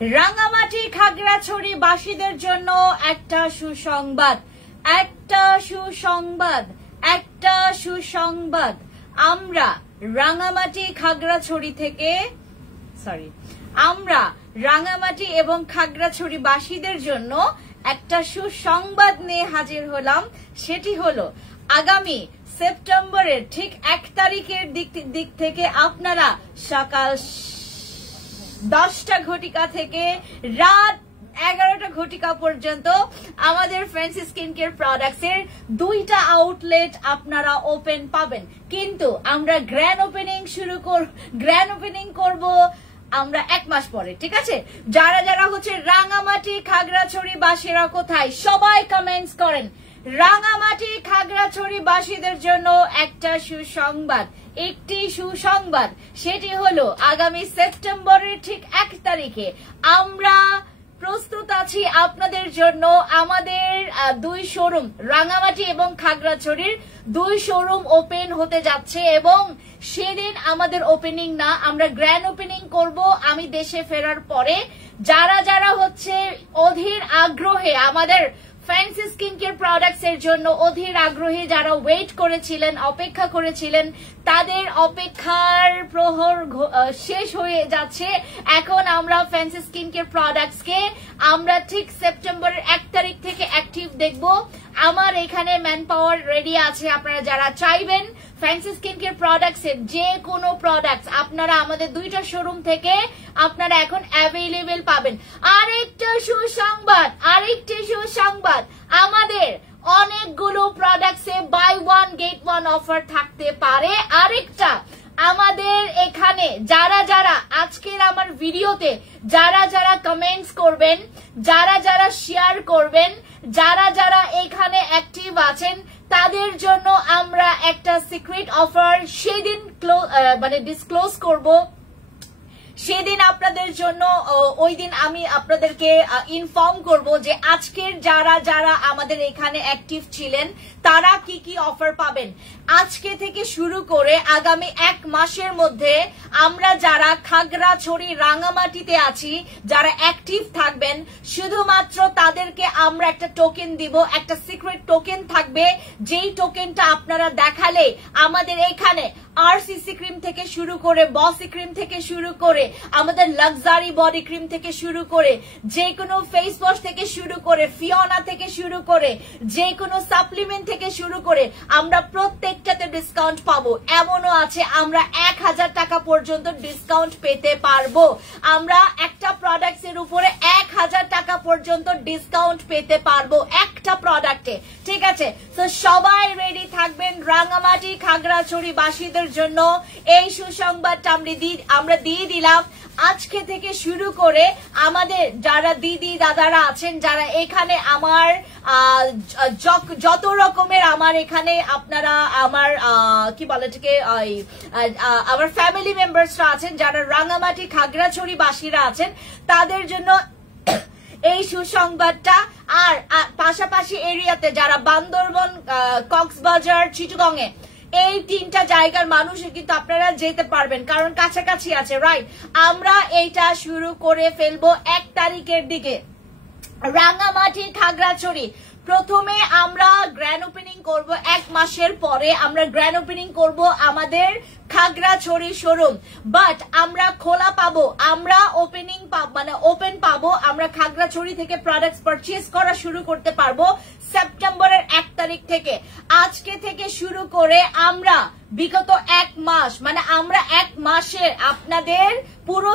রাঙ্গামাটি খাগড়াছড়ি বাসীদের জন্য একটা সুসংবাদ, আমরা রাঙ্গামাটি খাগড়াছড়ি থেকে আমরা রাঙ্গামাটি এবং খাগড়াছড়ি বাসীদের জন্য একটা সুসংবাদ নিয়ে হাজির হলাম। সেটি হলো আগামী সেপ্টেম্বরের ঠিক 1 তারিখের দিক থেকে আপনারা সকাল 10টা ঘটিকা থেকে রাত 11টা ঘটিকা পর্যন্ত আমাদের ফ্যান্সি স্কিন কেয়ার প্রোডাক্টস এর 2টা আউটলেট আপনারা ওপেন পাবেন। কিন্তু আমরা গ্র্যান্ড ওপেনিং করব আমরা 1 মাস পরে, ঠিক আছে? যারা যারা হচ্ছে রাঙ্গামাটি খাগড়াছড়ি বাসীরা কোথায় সবাই কমেন্টস করেন। রাঙ্গামাটি খাগড়াছড়ি বাসীদের জন্য একটা সুসংবাদ, সেটি হলো আগামী সেপ্টেম্বরের ঠিক 1 তারিখে আমরা প্রস্তুত আছি আপনাদের জন্য। আমাদের 2 শোরুম রাঙ্গামাটি এবং খাগড়াছড়ির 2 শোরুম ওপেন হতে যাচ্ছে এবং সেদিন আমাদের ওপেনিং না, আমরা গ্র্যান্ড ওপেনিং করব আমি দেশে ফেরার পরে। যারা যারা হচ্ছে অধীর আগ্রহে আমাদের ফ্যান্সি স্কিন কেয়ার প্রোডাক্টস এর জন্য অধীর আগ্রহে যারা ওয়েট করেছিলেন, অপেক্ষা করেছিলেন, তাদের অপেক্ষার প্রহর শেষ হয়ে যাচ্ছে। এখন আমরা ফ্যান্সি স্কিন কেয়ার প্রোডাক্টস কে আমরা ঠিক সেপ্টেম্বরের 1 তারিখ থেকে অ্যাক্টিভ দেখব। আমার এখানে ম্যান পাওয়ার রেডি আছে। আপনারা যারা চাইবেন ফ্যান্সি স্কিন কেয়ার প্রোডাক্টস এর যে কোনো প্রোডাক্টস আপনারা আমাদের 2টা শোরুম থেকে আপনারা এখন অ্যাভেলেবেল পাবেন। আরেকটা সুসংবাদ, আমাদের অনেকগুলো প্রোডাক্টস এ বাই 1 গেট 1 অফার থাকতে পারে। আরেকটা, আমাদের এখানে যারা যারা আজকের আমার ভিডিওতে যারা যারা কমেন্টস করবেন, যারা যারা শেয়ার করবেন, যারা যারা এখানে অ্যাক্টিভ আছেন, তাদের জন্য আমরা একটা সিক্রেট অফার সেদিন ডিসক্লোজ করব। সেদিন আপনাদের জন্য ওই দিন আমি আপনাদেরকে ইনফর্ম করব যে আজকের যারা যারা আমাদের এখানে অ্যাক্টিভ ছিলেন তারা কি কি অফার পাবেন। আজকে থেকে শুরু করে আগামী 1 মাসের মধ্যে আমরা যারা খাগড়াছড়ি রাঙ্গামাটিতে আছি, যারা অ্যাক্টিভ থাকবেন, শুধুমাত্র তাদেরকে আমরা একটা টোকেন দিব। একটা সিক্রেট টোকেন থাকবে, যেই টোকেনটা আপনারা দেখালে আমাদের এখানে আরসিসি ক্রিম থেকে শুরু করে, বসি ক্রিম থেকে শুরু করে, আমাদের লাক্সারি বডি ক্রিম থেকে শুরু করে, যে কোনো ফেস ওয়াশ থেকে শুরু করে, ফিওনা থেকে শুরু করে, যে কোনো সাপ্লিমেন্ট থেকে শুরু করে আমরা প্রত্যেকটাতে ডিসকাউন্ট পাবো। এমনও আছে আমরা 1000 টাকা পর্যন্ত ডিসকাউন্ট পেতে পারবো। আমরা একটা প্রোডাক্টস এর উপরে 1000 টাকা পর্যন্ত ডিসকাউন্ট পেতে পারবো একটা প্রোডাক্টে, ঠিক আছে? তো সবাই রেডি থাকবেন। রাঙ্গামাটি খাগড়াছড়ি বাসীদের জন্য এই সুসংবাদটা আমরা দিয়ে দিলাম। আজকে থেকে শুরু করে আমাদের যারা দিদি দাদারা আছেন, যারা এখানে আমার যত রকমের আমার এখানে আপনারা আমার কি বলে এটাকে আমার ফ্যামিলি মেম্বার্সরা আছেন, যারা রাঙ্গামাটি খাগড়াছড়ি বাসীরা আছেন, তাদের জন্য এই সুসংবাদটা। আর পাশাপাশি এরিয়াতে যারা বান্দরবন, কক্সবাজার, চিটাগং এ এই 3টা জায়গার মানুষ কিন্তু আপনারা যেতে পারবেন, কারণ কাছাকাছি আছে, রাইট? আমরা এইটা শুরু করে ফেলবো 1 তারিখের দিকে। রাঙ্গামাটি খাগড়াছড়ি প্রথমে আমরা গ্র্যান্ড ওপেনিং করব 1 মাসের পরে। আমরা গ্র্যান্ড ওপেনিং করব আমাদের খাগড়াছড়ি শোরুম, বাট আমরা খোলা পাবো, আমরা ওপেন পাবো। আমরা খাগড়াছড়ি থেকে প্রোডাক্টস পারচেজ করা শুরু করতে পারবো সেপ্টেম্বরের 1 তারিখ থেকে। আজকে থেকে শুরু করে আমরা বিগত 1 মাস আমরা 1 মাসে আপনাদের পুরো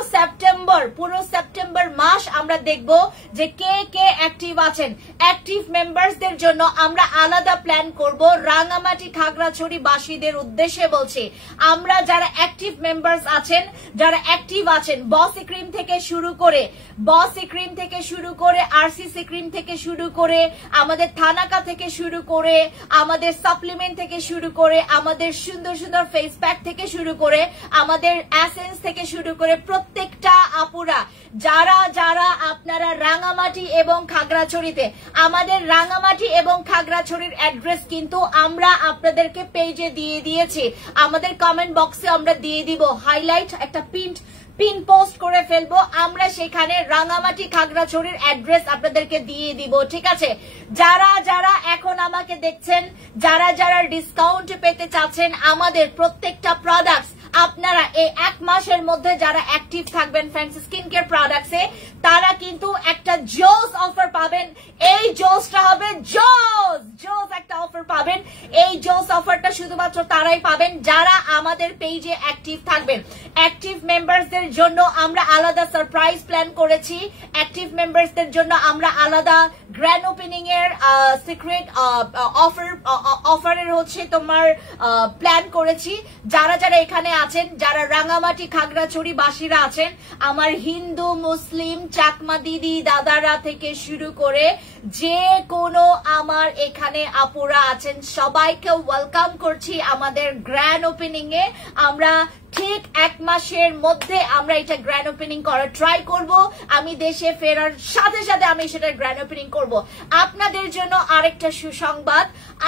সেপ্টেম্বর মাস আমরা দেখব যে কে কে অ্যাক্টিভ আছেন। অ্যাক্টিভ মেম্বারসদের জন্য আমরা আলাদা প্ল্যান করব। রাঙ্গামাটি খাগড়াছড়ি বাসীদের উদ্দেশ্যে বলছি, আমরা যারা অ্যাক্টিভ মেম্বারস আছেন, যারা অ্যাক্টিভ আছেন, বসি ক্রিম থেকে শুরু করে আরসিসি ক্রিম থেকে শুরু করে, আমাদের থানাকা থেকে শুরু করে, আমাদের সাপ্লিমেন্ট থেকে শুরু করে, আমাদের সুন্দর সুন্দর ফেস প্যাক থেকে শুরু করে, আমাদের এসেন্স থেকে শুরু করে, প্রত্যেকটা আপুরা যারা যারা আপনারা রাঙ্গামাটি এবং খাগড়াছড়িতে, আমাদের রাঙ্গামাটি এবং খাগড়াছড়ির অ্যাড্রেস কিন্তু আমরা আপনাদেরকে পেজে দিয়ে দিয়েছি। আমাদের কমেন্ট বক্সে আমরা দিয়ে দিব হাইলাইট, একটা পিন পোস্ট করে ফেলবো, আমরা সেখানে রাঙামাটি খাগড়াছড়ির অ্যাড্রেস আপনাদেরকে দিয়ে দিব, ঠিক আছে? যারা যারা এখন আমাকে দেখছেন, যারা যারা ডিসকাউন্ট পেতে চাচ্ছেন আমাদের প্রত্যেকটা প্রোডাক্টস, আপনারা এই 1 মাসের মধ্যে যারা অ্যাক্টিভ থাকবেন ফ্যান্সি স্কিন কেয়ার প্রোডাক্টসে, তারা কিন্তু একটা জোস অফার পাবেন। এই জোসটা হবে জোস একটা অফার পাবেন। এই জোস অফারটা শুধুমাত্র তারাই পাবেন যারা আমাদের পেজে অ্যাক্টিভ থাকবেন। অ্যাক্টিভ মেম্বারসদের জন্য আমরা আলাদা সারপ্রাইজ প্ল্যান করেছি। অ্যাক্টিভ মেম্বারসদের জন্য আমরা আলাদা গ্র্যান্ড ওপেনিং এর সিক্রেট অফারের হচ্ছে তোমার প্ল্যান করেছি। যারা যারা এখানে আছেন, যারা রাঙামাটি খাগড়াছড়ি বাসীরা আছেন, আমার হিন্দু মুসলিম চাকমা দিদি দাদারা থেকে শুরু করে যে কোনো আমার এখানে আপুরা আছেন, সবাইকে ওয়েলকাম করছি আমাদের গ্র্যান্ড ওপেনিং এ। আমরা ঠিক 1 মাসের মধ্যে আমরা এটা গ্র্যান্ড ওপেনিং করার ট্রাই করব। আমি দেশে ফেরার সাথে সাথে আমি সেটা গ্র্যান্ড ওপেনিং করব। আপনাদের জন্য আরেকটা সুসংবাদ,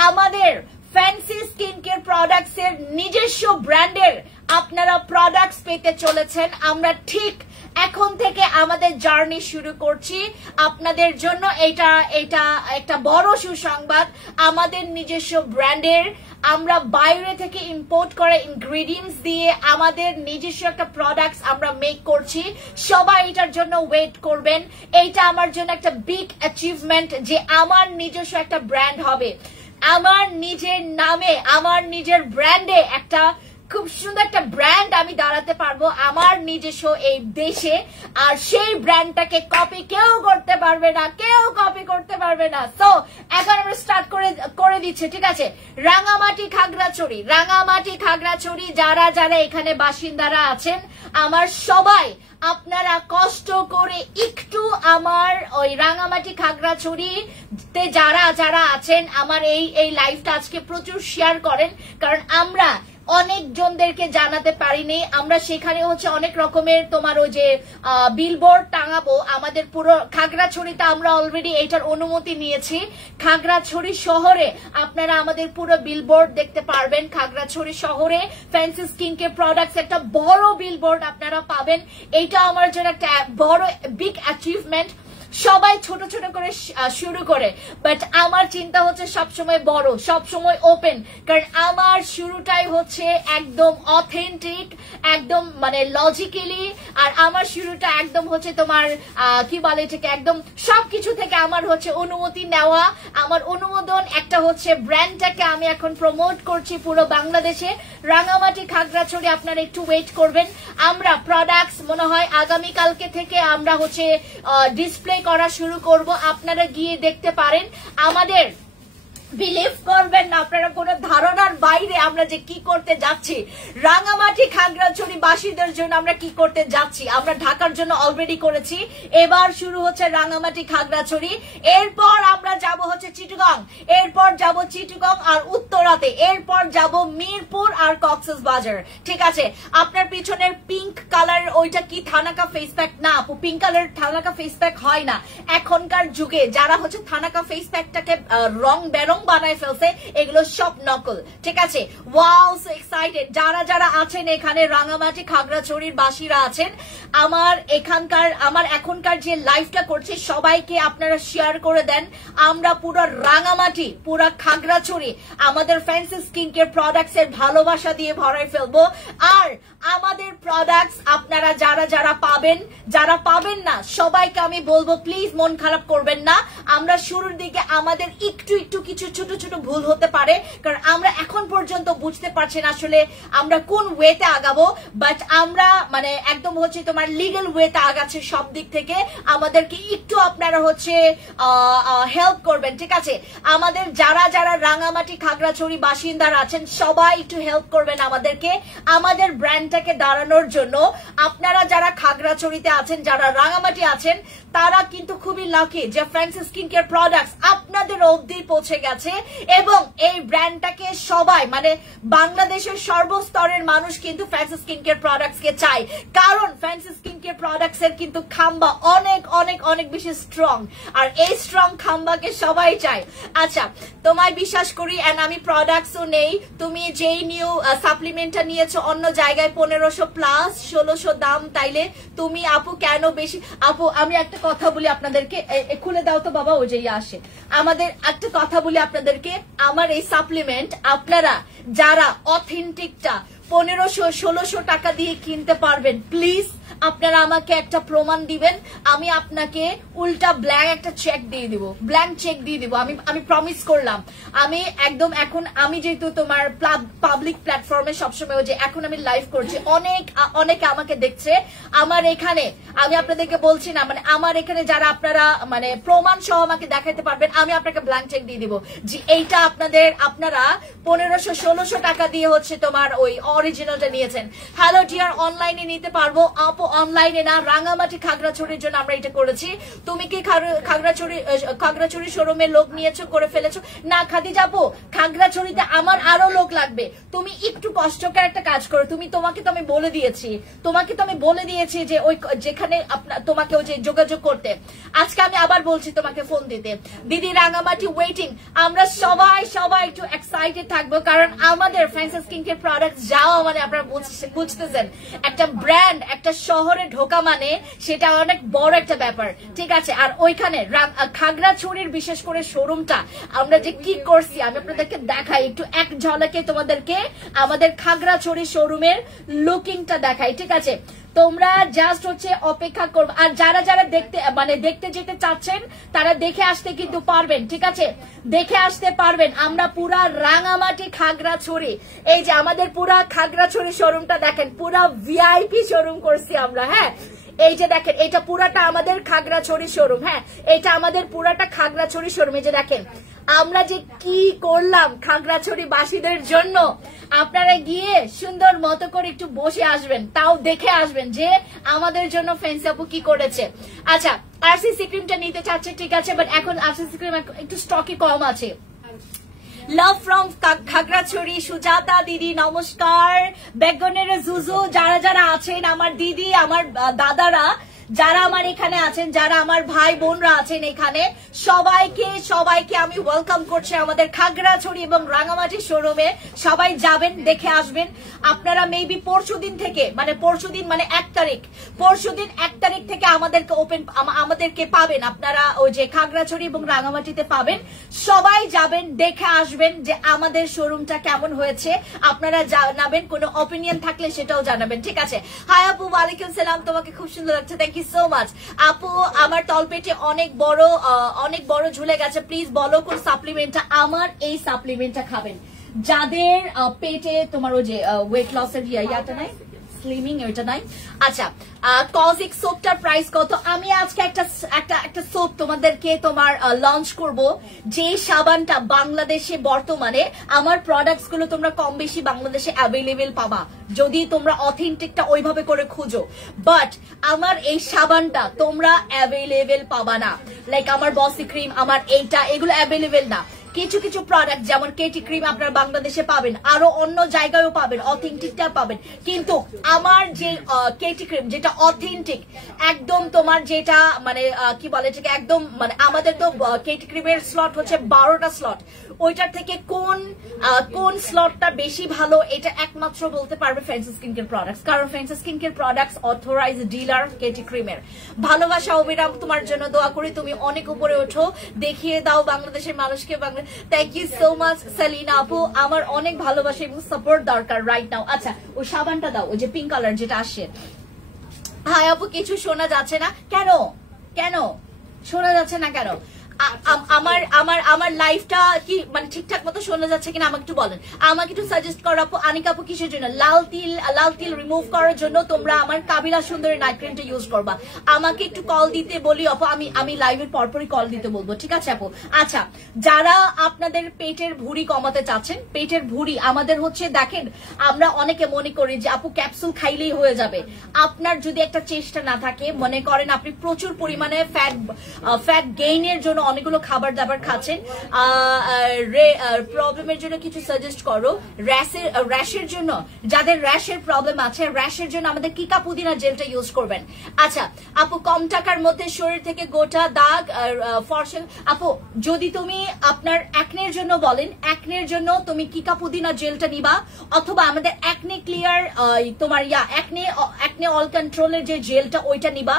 আমাদের ফ্যান্সি স্কিন কেয়ার প্রোডাক্টস এর নিজস্ব ব্র্যান্ডের আপনারা প্রোডাক্টস পেতে চলেছেন। আমরা ঠিক এখন থেকে আমাদের জার্নি শুরু করছি আপনাদের জন্য। এটা একটা বড় সুসংবাদ। আমাদের নিজস্ব ব্র্যান্ডের, আমরা বাইরে থেকে ইম্পোর্ট করা ইনগ্রেডিয়েন্টস দিয়ে আমাদের নিজস্ব একটা প্রোডাক্টস আমরা মেক করছি। সবাই এটার জন্য ওয়েট করবেন। এইটা আমার জন্য একটা বিগ অ্যাচিভমেন্ট যে আমার নিজস্ব একটা ব্র্যান্ড হবে। আমার নিজের নামে, আমার নিজের ব্র্যান্ডে একটা খুব সুন্দর একটা ব্র্যান্ড আমি দাঁড়াতে পারবো আমার নিজস্ব এই দেশে। আর সেই ব্র্যান্ডটাকে কপি কেউ করতে পারবে না, কেউ কপি করতে পারবে না। সো এখন আমরা স্টার্ট করে দিচ্ছি, ঠিক আছে? রাঙামাটি খাগড়াছড়ি যারা যারা এখানে বাসিন্দারা আছেন, আমার সবাই আপনারা কষ্ট করে একটু আমার ওই রাঙামাটি খাগড়াছড়িতে যারা যারা আছেন আমার এই লাইভটা আজকে প্রচুর শেয়ার করেন, কারণ আমরা অনেকজনদেরকে জানাতে পারিনি। আমরা সেখানে হচ্ছে অনেক রকমের তোমার ওই যে বিলবোর্ড টাঙাবো আমাদের পুরো খাগড়াছড়িতে। আমরা অলরেডি এইটার অনুমতি নিয়েছি। খাগড়াছড়ি শহরে আপনারা আমাদের পুরো বিলবোর্ড দেখতে পারবেন। খাগড়াছড়ি শহরে ফ্যান্সি স্কিন কেয়ার প্রোডাক্টস একটা বড় বিলবোর্ড আপনারা পাবেন। এইটা আমার জন্য একটা বড় বিগ অ্যাচিভমেন্ট। সবাই ছোট ছোট করে শুরু করে, বাট আমার চিন্তা হচ্ছে সবসময় বড়, সবসময় ওপেন, কারণ আমার শুরুটাই হচ্ছে একদম অথেন্টিক, একদম মানে লজিক্যালি। আর আমার শুরুটা একদম হচ্ছে তোমার কি বলে এটাকে, একদম সবকিছু থেকে আমার হচ্ছে অনুমতি নেওয়া। আমার অনুমোদন একটা হচ্ছে ব্র্যান্ডটাকে আমি এখন প্রমোট করছি পুরো বাংলাদেশে। রাঙামাটি খাগড়াছড়ি আপনারা একটু ওয়েট করবেন। আমরা প্রোডাক্টস মনে হয় আগামীকালকে থেকে আমরা হচ্ছে ডিসপ্লে করা শুরু করব। আপনারা গিয়ে দেখতে পারেন। আমাদের বিলিভ করবেন না, আপনারা কোনো ধারণার বাইরে আমরা যে কি করতে যাচ্ছি। রাঙামাটি খাগড়াছড়ি বাসীদের জন্য আমরা কি করতে যাচ্ছি। আমরা ঢাকার জন্য অলরেডি করেছি, এবার শুরু হচ্ছে রাঙামাটি খাগড়াছড়ি। এরপর আমরা যাব হচ্ছে চিটাগং, এরপর যাব চিটাগং আর উত্তরাতে, এরপর যাব মিরপুর আর কক্সবাজার, ঠিক আছে? আপনার পিছনের পিঙ্ক কালার ওইটা কি থানাকা ফেস প্যাক? না আপু, pink colour thanaka face pack হয় না এখনকার যুগে। যারা হচ্ছে থানাকা ফেস প্যাকটাকে রং বেরং বানায় ফেলছে, এগুলো সব নকল, ঠিক আছে? Wow, so excited. যারা যারা আছেন এখানে রাঙামাটি খাগড়াছড়ির বাসীরা আছেন, আমার এখনকার যে লাইভটা করছি সবাইকে আপনারা শেয়ার করে দেন। আমরা পুরো রাঙামাটি, পুরো খাগড়াছড়ি আমাদের ফ্যান্সি স্কিন কেয়ার প্রোডাক্টস এর ভালোবাসা দিয়ে ভরাই ফেলবো। আর আমাদের প্রোডাক্টস আপনারা যারা যারা পাবেন, যারা পাবেন না সবাইকে আমি বলবো প্লিজ মন খারাপ করবেন না। আমরা শুরুর দিকে আমাদের একটু কিছু ছোট ছোট ভুল হতে পারে, কারণ আমরা এখন পর্যন্ত বুঝতে পারছি না আসলে আমরা কোন ওয়েতে আগাবো। বাট আমরা মানে একদম হচ্ছে তোমার লিগ্যাল ওয়েতে আগাচ্ছে সব দিক থেকে। আমাদেরকে একটু আপনারা হচ্ছে হেল্প করবেন, ঠিক আছে? আমাদের যারা যারা রাঙামাটি খাগড়াছড়ি বাসিন্দারা আছেন সবাই একটু হেল্প করবেন আমাদেরকে, আমাদের ব্র্যান্ডটাকে দাঁড়ানোর জন্য। আপনারা যারা খাগড়াছড়িতে আছেন, যারা রাঙামাটি আছেন, তারা কিন্তু খুবই লাকি যে ফ্যান্সি স্কিন কেয়ার প্রোডাক্টস আপনাদের অবধি পৌঁছে গেছে। এবং এই ব্র্যান্ডটাকে সবাই মানে বাংলাদেশের সর্বস্তরের মানুষ কিন্তু ফ্যান্সি স্কিন কেয়ার প্রোডাক্টস কে চায়, কারণ ফ্যান্সি স্কিন কেয়ার প্রোডাক্টস এর কিন্তু খাম্বা অনেক অনেক অনেক বেশি স্ট্রং, আর এই স্ট্রং খাম্বাকে সবাই চায়। আচ্ছা, তোমায় বিশ্বাস করি এন্ড আমি প্রোডাক্টসও নেই। তুমি যেই নিউ সাপ্লিমেন্টটা নিয়েছো অন্য জায়গায় 1500 প্লাস 1600 দাম, তাইলে তুমি আপু কেন বেশি? আপু আমি একটা কথা বলি আপনাদেরকে, খুলে দাও তো বাবা, ওই যে আসে আমাদের একটা কথা বলি আপনাদেরকে, আমার এই সাপ্লিমেন্ট আপনারা যারা অথেন্টিকটা 1500-1600 টাকা দিয়ে কিনতে পারবেন, প্লিজ আপনারা আমাকে একটা প্রমাণ দিবেন, আমি আপনাকে উল্টা ব্ল্যাঙ্ক একটা চেক দিয়ে দিব, ব্ল্যাঙ্ক চেক দিয়ে দিব। আমি প্রমিস করলাম। আমি একদম এখন আমি যেহেতু তোমার পাবলিক প্ল্যাটফর্মে সবসময় যে এখন আমি লাইভ করছি, অনেকে আমাকে দেখছে, আমার এখানে আমি আপনাদেরকে বলছি না, মানে আমার এখানে যারা আপনারা মানে প্রমাণ সহ আমাকে দেখাতে পারবেন, আমি আপনাকে ব্ল্যাঙ্ক চেক দিয়ে দিব যে এইটা আপনারা 1500-1600 টাকা দিয়ে হচ্ছে তোমার ওই অরিজিনালটা নিয়েছেন। হ্যালো ডিয়ার, অনলাইনে নিতে পারবো? আপু অনলাইনে না, রাঙামাটি খাগড়াছড়ির জন্য আমরা এটা করেছি। তুমি কি খাগড়াছড়ি শোরুমে লোক নিয়েছো, করে ফেলেছো? না খাদিজা আপু, খাগড়াছড়িতে আমার আরো লোক লাগবে। তুমি একটু কষ্ট করে একটা কাজ করো, তোমাকে তো আমি বলে দিয়েছি যে ওই যেখানে তোমাকে ওই যে যোগাযোগ করতে। আজকে আমি আবার বলছি তোমাকে ফোন দিতে। দিদি রাঙামাটি ওয়েটিং। আমরা সবাই একটু এক্সাইটেড থাকবো, কারণ আমাদের ফ্যান্সি স্কিন কেয়ার প্রোডাক্ট যাওয়া মানে আপনারা বুঝতেছেন, একটা ব্র্যান্ড একটা শহরে ঢোকা মানে সেটা অনেক বড় একটা ব্যাপার, ঠিক আছে? আর ওইখানে খাগড়াছড়ির বিশেষ করে শোরুমটা আমরা যে কি করছি আমি আপনাদেরকে দেখাই, একটু এক ঝলকে তোমাদেরকে আমাদের খাগড়াছড়ি শোরুমের লুকিংটা দেখাই, ঠিক আছে? তোমরা জাস্ট হচ্ছে অপেক্ষা করবে, আর যারা দেখতে যেতে চাচ্ছেন তারা দেখে আসতে কিন্তু পারবেন, ঠিক আছে? দেখে আসতে পারবেন। আমরা পুরা রাঙামাটি খাগড়াছড়ি, এই যে আমাদের পুরা খাগড়াছড়ি শোরুমটা দেখেন, পুরা ভিআইপি শোরুম করছি আমরা। হ্যাঁ, এই যে দেখেন, এটা পুরাটা আমাদের খাগড়াছড়ি শোরুম। হ্যাঁ, এটা আমাদের পুরাটা খাগড়াছড়ি শোরুম। এই যে দেখেন আমরা যে কি করলাম খাগড়াছড়ি বাসীদের জন্য। আপনারা গিয়ে সুন্দর মতো করে একটু বসে আসবেন, তাও দেখে আসবেন যে আমাদের জন্য ফ্যান্সি আপু কি করেছে। আচ্ছা, আরসিসি ক্রিমটা নিতে চাচ্ছে, ঠিক আছে, বাট এখন আরসিসি ক্রিম একটু স্টকে কম আছে। লাভ ফ্রম খাগড়াছড়ি সুজাতা দিদি নমস্কার। বেগনের জুজু, যারা আছেন আমার দিদি আমার দাদারা, যারা আমার এখানে আছেন, যারা আমার ভাই বোনরা আছেন এখানে, সবাইকে আমি ওয়েলকাম করছি আমাদের খাগড়াছড়ি এবং রাঙামাটি শোরুমে। সবাই যাবেন, দেখে আসবেন। আপনারা মেবি পরশুদিন মানে 1 তারিখ থেকে আমাদেরকে পাবেন, আপনারা ওই যে খাগড়াছড়ি এবং রাঙামাটিতে পাবেন। সবাই যাবেন, দেখে আসবেন যে আমাদের শোরুমটা কেমন হয়েছে। আপনারা জানাবেন, কোনো অপিনিয়ন থাকলে সেটাও জানাবেন, ঠিক আছে? হাই আপু, ওয়ালাইকুম সালাম, তোমাকে খুব সুন্দর লাগছে, থ্যাংক ইউ সো মাচ। আপু আমার তলপেটে অনেক বড় ঝুলে গেছে, প্লিজ বলো কোন সাপ্লিমেন্টটা। আমার এই সাপ্লিমেন্টটা খাবেন যাদের পেটে তোমার ওই যে ওয়েট লসের ইয়াটা নাই, স্লিমিং এটা নাই। আচ্ছা, কজিক সোপটার প্রাইস কত? আমি আজকে একটা সোপ তোমাদেরকে লঞ্চ করব, যে সাবানটা বাংলাদেশে বর্তমানে আমার প্রোডাক্টস গুলো তোমরা কম বেশি বাংলাদেশে অ্যাভেলেবেল পাবা, যদি তোমরা অথেন্টিকটা ওইভাবে করে খুঁজো। বাট আমার এই সাবানটা তোমরা অ্যাভেলেবেল পাবা না। লাইক আমার বসি ক্রিম, আমার এগুলো অ্যাভেলেবেল না। কিছু প্রোডাক্ট যেমন কেটি ক্রিম আপনারা বাংলাদেশে পাবেন, আরো অন্য জায়গায়ও পাবেন, অথেন্টিকটা পাবেন। কিন্তু আমার যে কেটি ক্রিম যেটা অথেন্টিক একদম, তোমার যেটা মানে কি বলে এটাকে, একদম মানে আমাদের তো কেটি ক্রিমের স্লট হচ্ছে 12টা স্লট, ওইটার থেকে কোন স্লটটা বেশি ভালো এটা একমাত্র বলতে পারবে ফ্যান্সি স্কিন কেয়ার প্রোডাক্টস, কারণ fancy skin care products authorized dealer KT ক্রিমের। ভালোবাসা অবিরাম তোমার জন্য, দোয়া করি তুমি অনেক উপরে ওঠো, দেখিয়ে দাও বাংলাদেশের মানুষকে। Thank you so much Selina আপু, আমার অনেক ভালোবাসা এবং সাপোর্ট দরকার রাইট নাও। আচ্ছা, ওই সাবানটা দাও, ওই যে পিঙ্ক কালার যেটা আসে। হাই আপু, কিছু শোনা যাচ্ছে না কেন শোনা যাচ্ছে না কেন? আমার লাইফটা কি মানে ঠিকঠাক মতো শোনা যাচ্ছে কিনা আমাকে একটু বলেন, আমাকে একটু সাজেস্ট করো আপু। আনিকা আপু কিসের জন্য? লাল তিল রিমুভ করার জন্য তোমরা আমার কাবিলা সুন্দরী নাইট ক্রিমটা ইউজ করবা। আমাকে একটু কল দিতে বলি আপু, আমি লাইভের পরপরই কল দিতে বলবো, ঠিক আছে আপু? আচ্ছা, যারা আপনাদের পেটের ভুঁড়ি কমাতে চাচ্ছেন, পেটের ভুঁড়ি আমাদের হচ্ছে, দেখেন আমরা অনেকে মনে করি যে আপু ক্যাপসুল খাইলেই হয়ে যাবে। আপনার যদি একটা চেষ্টা না থাকে, মনে করেন আপনি প্রচুর পরিমাণে ফ্যাট গেইনের জন্য অনেকগুলো খাবার দাবার খাচ্ছেন, প্রবলেমের জন্য কিছু সাজেস্ট করো। র্যাশের জন্য, যাদের র্যাশের প্রবলেম আছে, র্যাশের জন্য আমাদের কিকা পুদিনা জেলটা ইউজ করবেন। আচ্ছা আপু, কম টাকার মধ্যে শরীর থেকে গোটা দাগ ফর্সা, আপু যদি তুমি আপনার অ্যাকনের জন্য বলেন, অ্যাকনের জন্য তুমি কিকা পুদিনা জেলটা নিবা, অথবা আমাদের অ্যাকনে ক্লিয়ার তোমার অ্যাকনে অল কন্ট্রোলের যে জেলটা ওইটা নিবা।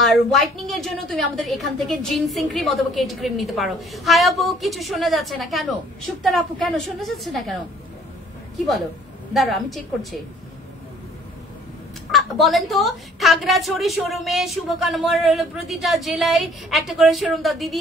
আর হোয়াইটনিং এর জন্য তুমি আমাদের এখান থেকে জিনসিং ক্রিম অথবা কেটি ক্রিম নিতে পারো। হাই আপু, কিছু শোনা যাচ্ছে না কেন? সুপ্তার আপু, কেন শোনা যাচ্ছে না কেন? কি বলো? দাঁড়া আমি চেক করছি। বলেন তো, খাগড়াছড়ি শোরুমে শুভকামনার প্রতিটা জেলায় একটা করে শোরুম দাও। দিদি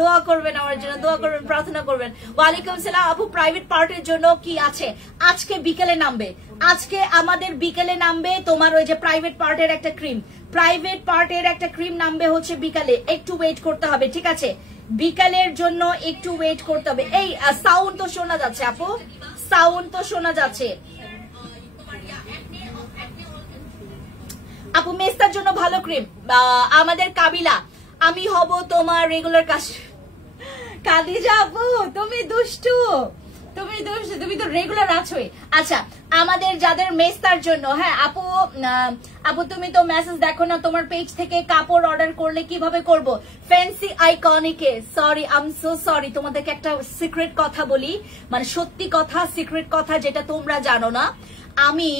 দোয়া করবেন আমার জন্য, দোয়া করবেন, প্রার্থনা করবেন। ওয়ালাইকুম সালাম আপু, প্রাইভেট পার্টের জন্য কি আছে? আজকে বিকেলে নামবে, আজকে আমাদের বিকেলে নামবে তোমার ওই যে প্রাইভেট পার্টের একটা ক্রিম, প্রাইভেট পার্টের একটা ক্রিম নামবে হচ্ছে বিকালে, একটু ওয়েট করতে হবে, ঠিক আছে? বিকালের জন্য একটু ওয়েট করতে হবে। এই সাউন্ড তো শোনা যাচ্ছে আপু, সাউন্ড তো শোনা যাচ্ছে। আপু মেস্তার জন্য ভালো ক্রিম আমাদের কাবিলা, আমি হব তোমার রেগুলার কাদিজা আপু, তুমি দুষ্টু, তুমি তো রেগুলার আছোই। আচ্ছা আমাদের যাদের মেস্তার জন্য, হ্যাঁ আপু, আপু তুমি তো মেসেজ দেখো না, তোমার পেজ থেকে কাপড় অর্ডার করলে কিভাবে করব? ফ্যান্সি আইকনিকে, sorry I am so sorry, তোমাদেরকে একটা সিক্রেট কথা বলি, মানে সত্যি কথা, সিক্রেট কথা যেটা তোমরা জানো না। আমি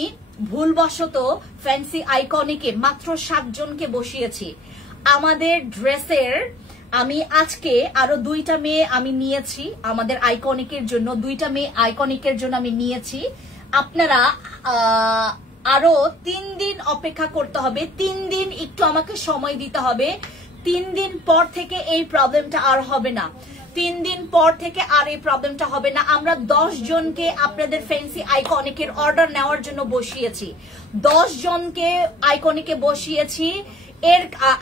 ভুলবশত ফ্যান্সি আইকনিকে মাত্র 7 জনকে বসিয়েছি আমাদের ড্রেসের। আমি আজকে আরো 2টা মেয়ে আমি নিয়েছি আমাদের আইকনিকের জন্য, 2টা মেয়ে আইকনিকের জন্য আমি নিয়েছি। আপনারা আরো 3 দিন অপেক্ষা করতে হবে, 3 দিন একটু আমাকে সময় দিতে হবে। 3 দিন পর থেকে এই প্রবলেমটা আর হবে না, 3 দিন পর থেকে আর এই প্রবলেমটা হবে না। আমরা 10 জনকে আপনাদের ফ্যান্সি আইকনিকের অর্ডার নেওয়ার জন্য বসিয়েছি, 10 জনকে আইকনিকে বসিয়েছি।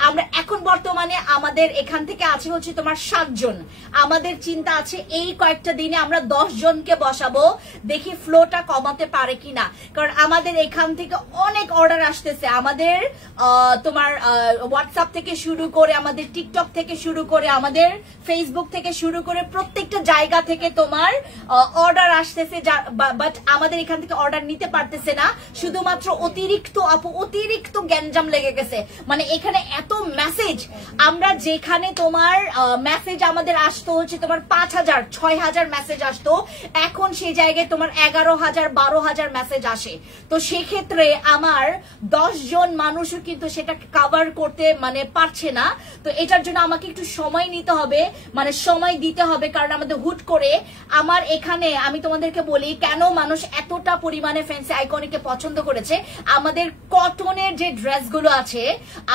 আমরা এখন বর্তমানে আমাদের এখান থেকে আছে হচ্ছে তোমার 7 জন। আমাদের চিন্তা আছে এই কয়েকটা দিনে আমরা 10 জনকে বসাবো, দেখি ফ্লোটা কমাতে পারে কিনা, কারণ আমাদের এখান থেকে অনেক অর্ডার আসতেছে। আমাদের তোমার হোয়াটসঅ্যাপ থেকে শুরু করে, আমাদের টিকটক থেকে শুরু করে, আমাদের ফেসবুক থেকে শুরু করে প্রত্যেকটা জায়গা থেকে তোমার অর্ডার আসতেছে, বাট আমাদের এখান থেকে অর্ডার নিতে পারতেছে না, শুধুমাত্র অতিরিক্ত আপু অতিরিক্ত গ্যাঞ্জাম লেগে গেছে। মানে এখানে এত মেসেজ, আমরা যেখানে তোমার মেসেজ আমাদের আসতো হচ্ছে তোমার 5000 6000 মেসেজ আসতো, এখন সেই জায়গায় তোমার 11000 12000 মেসেজ আসে। তো সেক্ষেত্রে আমার 10 জন মানুষও কিন্তু সেটা কভার করতে মানে পারছে না। তো এটার জন্য আমাকে একটু সময় নিতে হবে, মানে সময় দিতে হবে, কারণ আমাদের হুট করে আমার এখানে, আমি তোমাদেরকে বলি কেন মানুষ এতটা পরিমাণে ফ্যান্সি আইকনিকে পছন্দ করেছে। আমাদের কটনের যে ড্রেসগুলো আছে,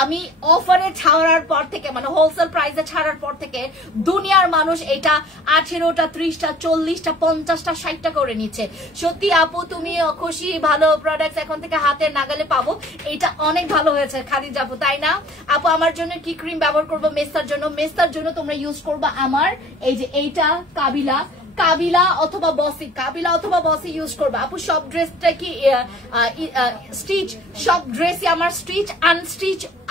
আমি অফারে ছাড়ার পর থেকে, মানে হোলসেল প্রাইসে ছাড়ার পর থেকে দুনিয়ার মানুষ এটা 18টা 30টা 40টা 50টা 60টা করে নিচ্ছে। সত্যি আপু তুমি খুশি, ভালো প্রোডাক্ট এখন থেকে হাতের নাগালে পাবো, এটা অনেক ভালো হয়েছে খাদিজা আপু, তাই না? আপু আমার জন্য কি ক্রিম ব্যবহার করবো? মেস্তার জন্য, মেস্তার জন্য তোমরা ইউজ করবা আমার এই যে এইটা কাবিলা অথবা বসি, কাবিলা অথবা বসি ইউজ করবা। আপু সব ড্রেসটা কি স্টিচ? সব ড্রেসই আমার স্টিচ,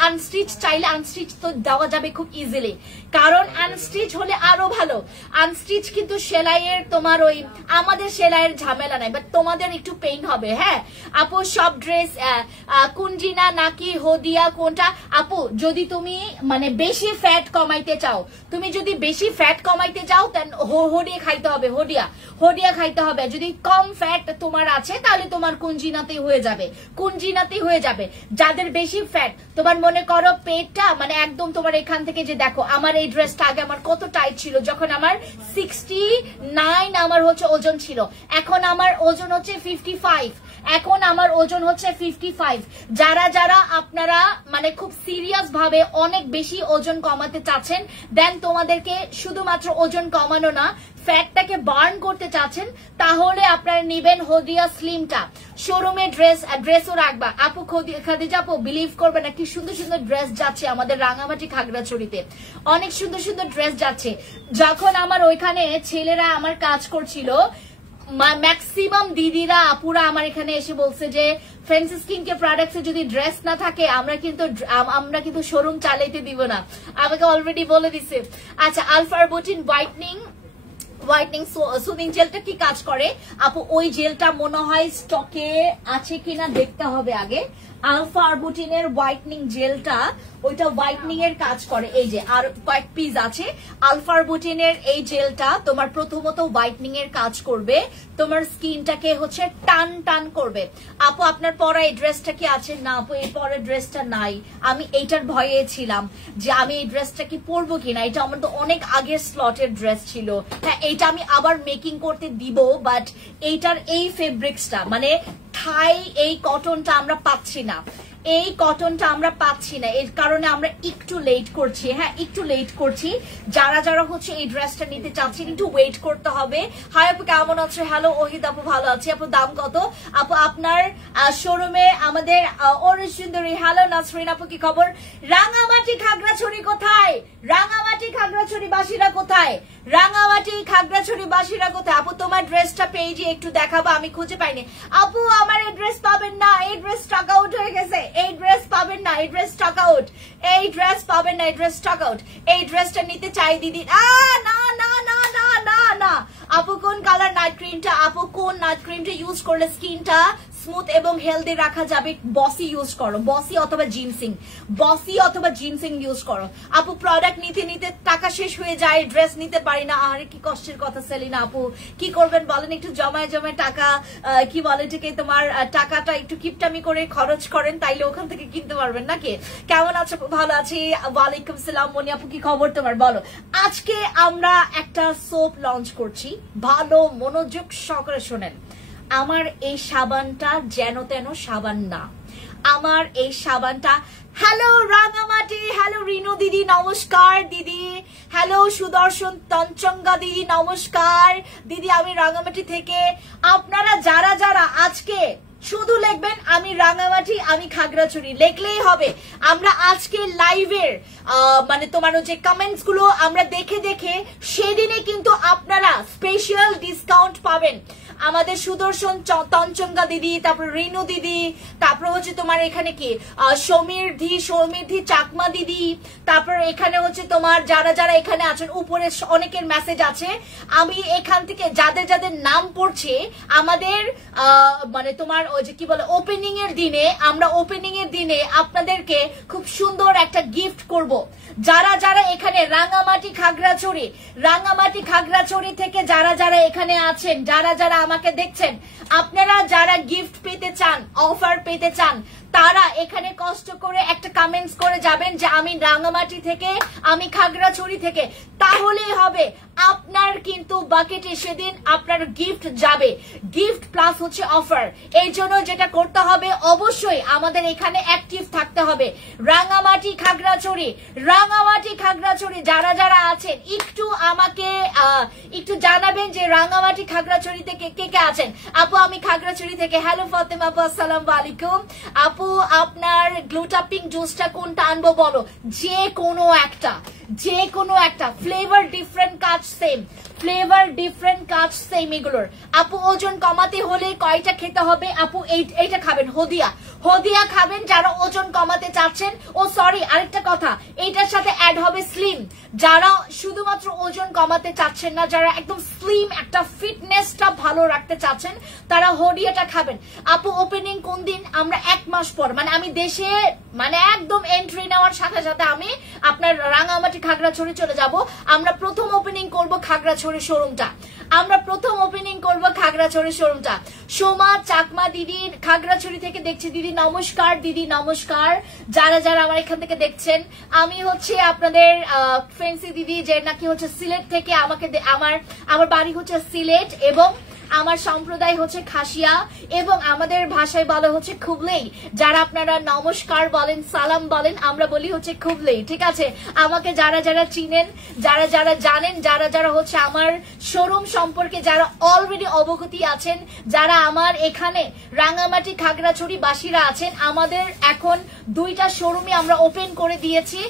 আনস্টিচ চাইলে আনস্টিচ তো দেওয়া যাবে খুব ইজিলি, কারণ আনস্টিচ হলে আরো ভালো। আনস্টিচ কিন্তু সেলাইয়ের তোমার ওই আমাদের সেলাইয়ের ঝামেলা নাই, বাট তোমাদের একটু পেইন হবে। হ্যাঁ আপু সব ড্রেস কুঞ্জিনা নাকি হোদিয়া কোনটা? আপু যদি তুমি মানে বেশি ফ্যাট কমাইতে চাও, তুমি যদি বেশি ফ্যাট কমাইতে চাও দেন হোডিয়া খাইতে হবে, হোডিয়া খাইতে হবে। যদি কম ফ্যাট তোমার আছে তাহলে তোমার কুঞ্জিনাতেই হয়ে যাবে, কুঞ্জিনাতেই হয়ে যাবে। যাদের বেশি ফ্যাট, তোমার মনে করো পেটটা মানে একদম তোমার এখান থেকে যে দেখো, আমার এই ড্রেসটা আগে আমার কত টাইট ছিল, যখন আমার 69 আমার হচ্ছে ওজন ছিল, এখন আমার ওজন হচ্ছে 55, এখন আমার ওজন হচ্ছে 55। যারা যারা আপনারা মানে খুব সিরিয়াস ভাবে অনেক বেশি ওজন কমাতে চাচ্ছেন, দেন তোমাদেরকে শুধুমাত্র ওজন কমানো না, ফ্যাটটাকে বার্ন করতে চাচ্ছেন, তাহলে আপনারা নেবেন হোদিয়া স্লিমটা। শোরুমে ড্রেসও রাখবা আপু। খাদিজা আপু বিলিভ করবে না, কি সুন্দর সুন্দর ড্রেস যাচ্ছে আমাদের রাঙামাটি খাগড়াছড়িতে, অনেক সুন্দর সুন্দর ড্রেস যাচ্ছে। যখন আমার ওইখানে ছেলেরা আমার কাজ করছিল, ম্যাক্সিমাম দিদিরা আপুরা আমার এখানে এসে বলছে যে ফ্যান্সি স্কিন কেয়ার প্রোডাক্টসে যদি ড্রেস না থাকে আমরা কিন্তু শোরুম চালাইতে দিব না, আমাকে অলরেডি বলে দিছে। আচ্ছা, আলফা আরবুটিন হোয়াইটনিং সুদিং জেলটা কি কাজ করে আপু? ওই জেলটা মনে হয় স্টকে আছে কিনা দেখতে হবে আগে। আলফা আরবুটিনের হোয়াইটনিং জেলটা, ওইটা হোয়াইটনিং এর কাজ করে। এই যে আর কয়েক পিস আছে। আলফা আরবুটিনের এই জেলটা তোমার প্রথমত হোয়াইটনিং এর কাজ করবে, তোমার স্কিনটাকে হচ্ছে টান টান করবে। আপু আপনার পরা এই ড্রেসটা কি আছে? না আপু এই পরের ড্রেসটা নাই। আমি এইটার ভয়ে ছিলাম যে আমি এই ড্রেসটা কি পরবো কিনা, এটা আমার তো অনেক আগের স্লটের ড্রেস ছিল। হ্যাঁ, এইটা আমি আবার মেকিং করতে দিব, বাট এইটার এই ফেব্রিক্সটা মানে থাই এই কটনটা আমরা পাচ্ছি না, এই কটনটা আমরা পাচ্ছি না, এর কারণে আমরা একটু লেট করছি। হ্যাঁ, একটু লেট করছি। যারা যারা হচ্ছে এই ড্রেসটা নিতে চাচ্ছেন একটু ওয়েট করতে হবে। হাই আপু কেমন আছে? হ্যালো ওহিদ আপু, ভালো আছি আপু। দাম কত আপু আপনার শোরুমে? আমাদের অরেঞ্জ সুন্দরী। হ্যালো নাসরিন আপু, কি খবর? রাঙামাটি খাগড়াছড়ি কোথায়? রাঙামাটি খাগড়াছড়ি বাসীরা কোথায়? রাঙামাটি খাগড়াছড়ি বাসীরা কোথায়? আপু তোমার ড্রেসটা পেজে একটু দেখাবো, আমি খুঁজে পাইনি। আপু আমার এই ড্রেস পাবেন না, এই ড্রেস স্টক আউট হয়ে গেছে। এই ড্রেস পাবেন না, এই ড্রেস স্টক আউট। এই ড্রেস পাবেন না, এই ড্রেস স্টক আউট। এই ড্রেসটা নিতে চাই দিদি। না না না না না না না। আপু কোন কালার নাইট ক্রিমটা? আপু কোন নাইট ক্রিমটা ইউজ করলে স্কিনটা স্মুথ এবং হেলদি রাখা যাবে? বসি ইউজ করো, বসি অথবা জিনসিং, বসি অথবা জিনসিং ইউজ করো। আপু প্রোডাক্ট নিতে নিতে টাকা শেষ হয়ে যায়, ড্রেস নিতে পারি না। আরে কি কষ্টের কথা সেলিনা আপু, কি করবেন বলেন? একটু জমায় জমায় টাকা কি বলে এটাকে, তোমার টাকাটা একটু কিপটামি করে খরচ করেন, তাইলে ওখান থেকে কিনতে পারবেন নাকি? কেমন আছো? ভালো আছি। ওয়ালাইকুম সালাম মনি আপু, কি খবর তোমার বলো? আজকে আমরা একটা সোপ লঞ্চ করছি, ভালো মনোযোগ সহকারে শোনেন। আমার এই সাবানটা যেন তেন সাবান না, আমার এই সাবানটা। হ্যালো রাঙামাটি, হ্যালো রিনু দিদি নমস্কার দিদি, হ্যালো সুদর্শন তঞ্চঙ্গা দিদি নমস্কার দিদি, আমি রাঙামাটি থেকে। আপনারা যারা যারা আজকে শুধু লিখবেন আমি রাঙামাটি আমি খাগড়াছড়ি লিখলেই হবে। আমরা আজকে লাইভের মানে তোমার যে কমেন্টস গুলো আমরা দেখে দেখে সেদিনে কিন্তু আপনারা স্পেশাল ডিসকাউন্ট পাবেন। আমাদের সুদর্শন তঞ্চঙ্গা দিদি, তারপর রিনু দিদি, তারপর হচ্ছে তোমার এখানে কি সৌমির্ধি চাকমা দিদি, তারপর এখানে হচ্ছে তোমার যারা যারা এখানে আছেন উপরে অনেকের মেসেজ আছে। আমি এখান থেকে যাদের যাদের নাম পড়ছে আমাদের মানে তোমার ওই যে কি বলে ওপেনিং এর দিনে, আমরা ওপেনিং এর দিনে আপনাদেরকে খুব সুন্দর একটা গিফট করব। যারা যারা এখানে রাঙামাটি খাগড়াছড়ি থেকে যারা যারা এখানে আছেন, যারা যারা আমাকে দেখছেন, আপনারা যারা গিফট পেতে চান, অফার পেতে চান, তারা এখানে কষ্ট করে একটা কমেন্টস করে যাবেন যে আমি রাঙামাটি থেকে, আমি খাগড়াছড়ি থেকে, তাহলেই হবে আপনার কিন্তু বাকেটে সেদিন আপনার গিফট যাবে, গিফট প্লাস হচ্ছে অফার। এই জন্য যেটা করতে হবে অবশ্যই আমাদের এখানে অ্যাক্টিভ থাকতে হবে। রাঙামাটি খাগড়াছড়ি যারা যারা আছেন একটু আমাকে একটু জানাবেন যে রাঙামাটি খাগড়াছড়ি থেকে কে কে আছেন। আপু আমি খাগড়াছড়ি থেকে। হ্যালো ফাতেমা আপু, আসসালামু আলাইকুম। আপু আপনার গ্লুটাপিং জুসটা কোনটা আনবো বলো? যে কোনো একটা ফ্লেভার ডিফারেন্ট কাজ সেম, ফ্লেভার ডিফারেন্ট কাজ সেম এগুলোর। আপু ওজন কমাতে হলে কয়টা খেতে হবে? আপু এইটা খাবেন, হদিয়া খাবেন যারা ওজন কমাতে চাচ্ছেন। ও সরি আরেকটা কথা, এইটার সাথে অ্যাড হবে স্লিম। যারা শুধুমাত্র ওজন কমাতে চাচ্ছেন না, যারা একদম স্লিম একটা ফিটনেসটা ভালো রাখতে চাচ্ছেন, তারা হদিয়াটা খাবেন। আপু ওপেনিং কোন দিন? আমরা 1 মাস পর, মানে আমি দেশে মানে একদম এন্ট্রি নেওয়ার সাথে সাথে আমি আপনার রাঙামাটি খাগড়াছড়ি চলে যাব। আমরা প্রথম ওপেনিং করব খাগড়াছড়ি শোরুমটা, সোমা চাকমা দিদি খাগড়াছড়ি থেকে দেখছি। দিদি নমস্কার, দিদি নমস্কার। যারা যারা আমার এখান থেকে দেখছেন, আমি হচ্ছে আপনাদের ফ্রেন্সি দিদি, যে নাকি হচ্ছে সিলেট থেকে আমাকে, আমার বাড়ি হচ্ছে সিলেট এবং আমার সম্প্রদায় হচ্ছে খাসিয়া এবং আমাদের ভাষায় বলা হচ্ছে খুবলেই। যারা আপনারা নমস্কার বলেন, সালাম বলেন, আমরা বলি হচ্ছে খুবলেই। ঠিক আছে, আমাকে যারা যারা চিনেন, যারা যারা জানেন, যারা যারা হচ্ছে আমার শোরুম সম্পর্কে যারা অলরেডি অবগতি আছেন, যারা আমার এখানে রাঙামাটি খাগড়াছড়ি বাসীরা আছেন, আমাদের এখন 2টা শোরুমে আমরা ওপেন করে দিয়েছি।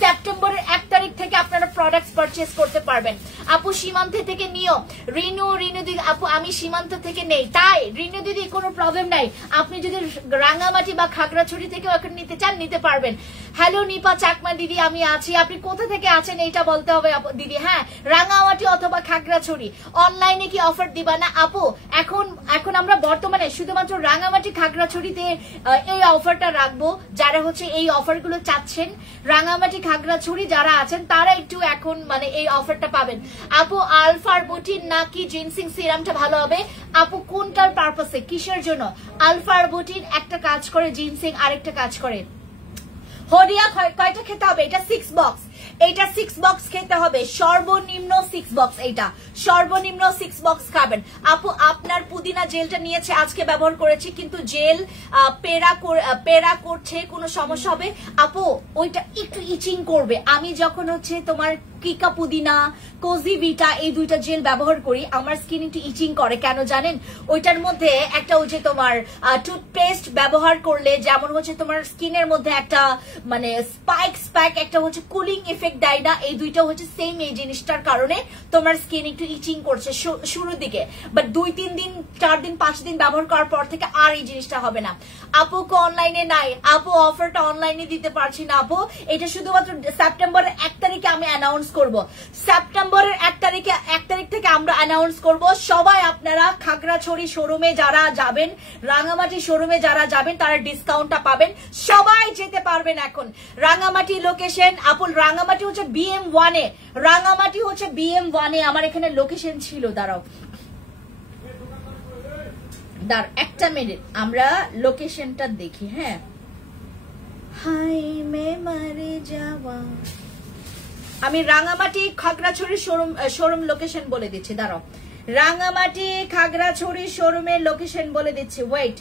সেপ্টেম্বরের 1 তারিখ থেকে আপনারা প্রোডাক্টস পারচেজ করতে পারবেন। আপু সীমান্ত থেকে নিও, রিনু দিদি আপু আমি সীমান্ত থেকে নেই, তাই রিনু দিদি কোনো প্রবলেম নাই, আপনি যদি রাঙ্গামাটি বা খাগড়াছড়ি থেকে এখন নিতে চান নিতে পারবেন। হ্যালো নিপা চাকমা দিদি আমি আছি, আপনি কোথা থেকে আছেন এইটা বলতে হবে দিদি। হ্যাঁ রাঙ্গামাটি অথবা খাগড়াছড়ি। অনলাইনে কি অফার দিবা না আপু? এখন আমরা বর্তমানে শুধুমাত্র রাঙ্গামাটি খাগড়াছড়িতে এই অফারটা রাখবো। যারা হচ্ছে এই অফারগুলো চাচ্ছেন রাঙ্গামাটি খাগড়াছড়ি যারা আছেন তারা একটু এখন মানে এই অফারটা পাবেন। আপু আলফার বুটিন নাকি জিনসিং সিরামটা ভালো হবে? আপু কোনটার পারপাসে কিসের জন্য? আলফার বুটিন একটা কাজ করে, জিনসিং আরেকটা কাজ করে। হরিয়া কয়টা খেতে হবে? এটা 6 বক্স, এটা 6 বক্স খেতে হবে, সর্বনিম্ন 6 বক্স, এইটা সর্বনিম্ন 6 বক্স খাবেন। আপু আপনার পুদিনা জেলটা নিয়েছে আজকে ব্যবহার করেছি কিন্তু জেল পেরা করছে, কোনো সমস্যা হবে? আপু ওইটা একটু ইচিং করবে। আমি যখন হচ্ছে তোমার কিকা পুদিনা কোজি ভিটা এই দুইটা জেল ব্যবহার করি আমার স্কিন একটু ইচিং করে, কেন জানেন? ওইটার মধ্যে একটা হচ্ছে তোমার টুথপেস্ট ব্যবহার করলে যেমন হচ্ছে তোমার স্কিনের মধ্যে একটা মানে স্পাইক একটা হচ্ছে কুলিং এফেক্ট দেয় না, এই দুইটা হচ্ছে সেম এই জিনিসটার কারণে তোমার স্কিন একটু ইচিং করছে শুরুর দিকে, বাট 2-3 দিন 4 দিন 5 দিন ব্যবহার করার পর থেকে আর এই জিনিসটা হবে না। আপু কো অনলাইনে নাই? আপু অফারটা অনলাইনে দিতে পারছি না আপু, এটা শুধুমাত্র সেপ্টেম্বরের 1 তারিখে আমি অ্যানাউন্স করব। সেপ্টেম্বরের 1 তারিখ থেকে আমরা অ্যানাউন্স করব। সবাই আপনারা খাগড়াছড়ি শোরুমে যারা যাবেন, রাঙ্গামাটি শোরুমে যারা যাবেন তারা ডিসকাউন্টটা পাবেন, সবাই যেতে পারবেন। এখন রাঙ্গামাটি লোকেশন আপু, রাঙ্গামাটি হচ্ছে BM1 এ, রাঙ্গামাটি হচ্ছে BM1 এ। আমার এখানে লোকেশন ছিল, দাঁড়াও একটা মিনিট আমরা লোকেশনটা দেখি। হ্যাঁ হাই মে মারে যাওয়া, আমি রাঙ্গামাটি খাগড়াছড়ি শোরুম লোকেশন বলে দিচ্ছি, দাঁড়াও রাঙ্গামাটি খাগড়াছড়ি শোরুমের লোকেশন বলে দিচ্ছি, ওয়েট।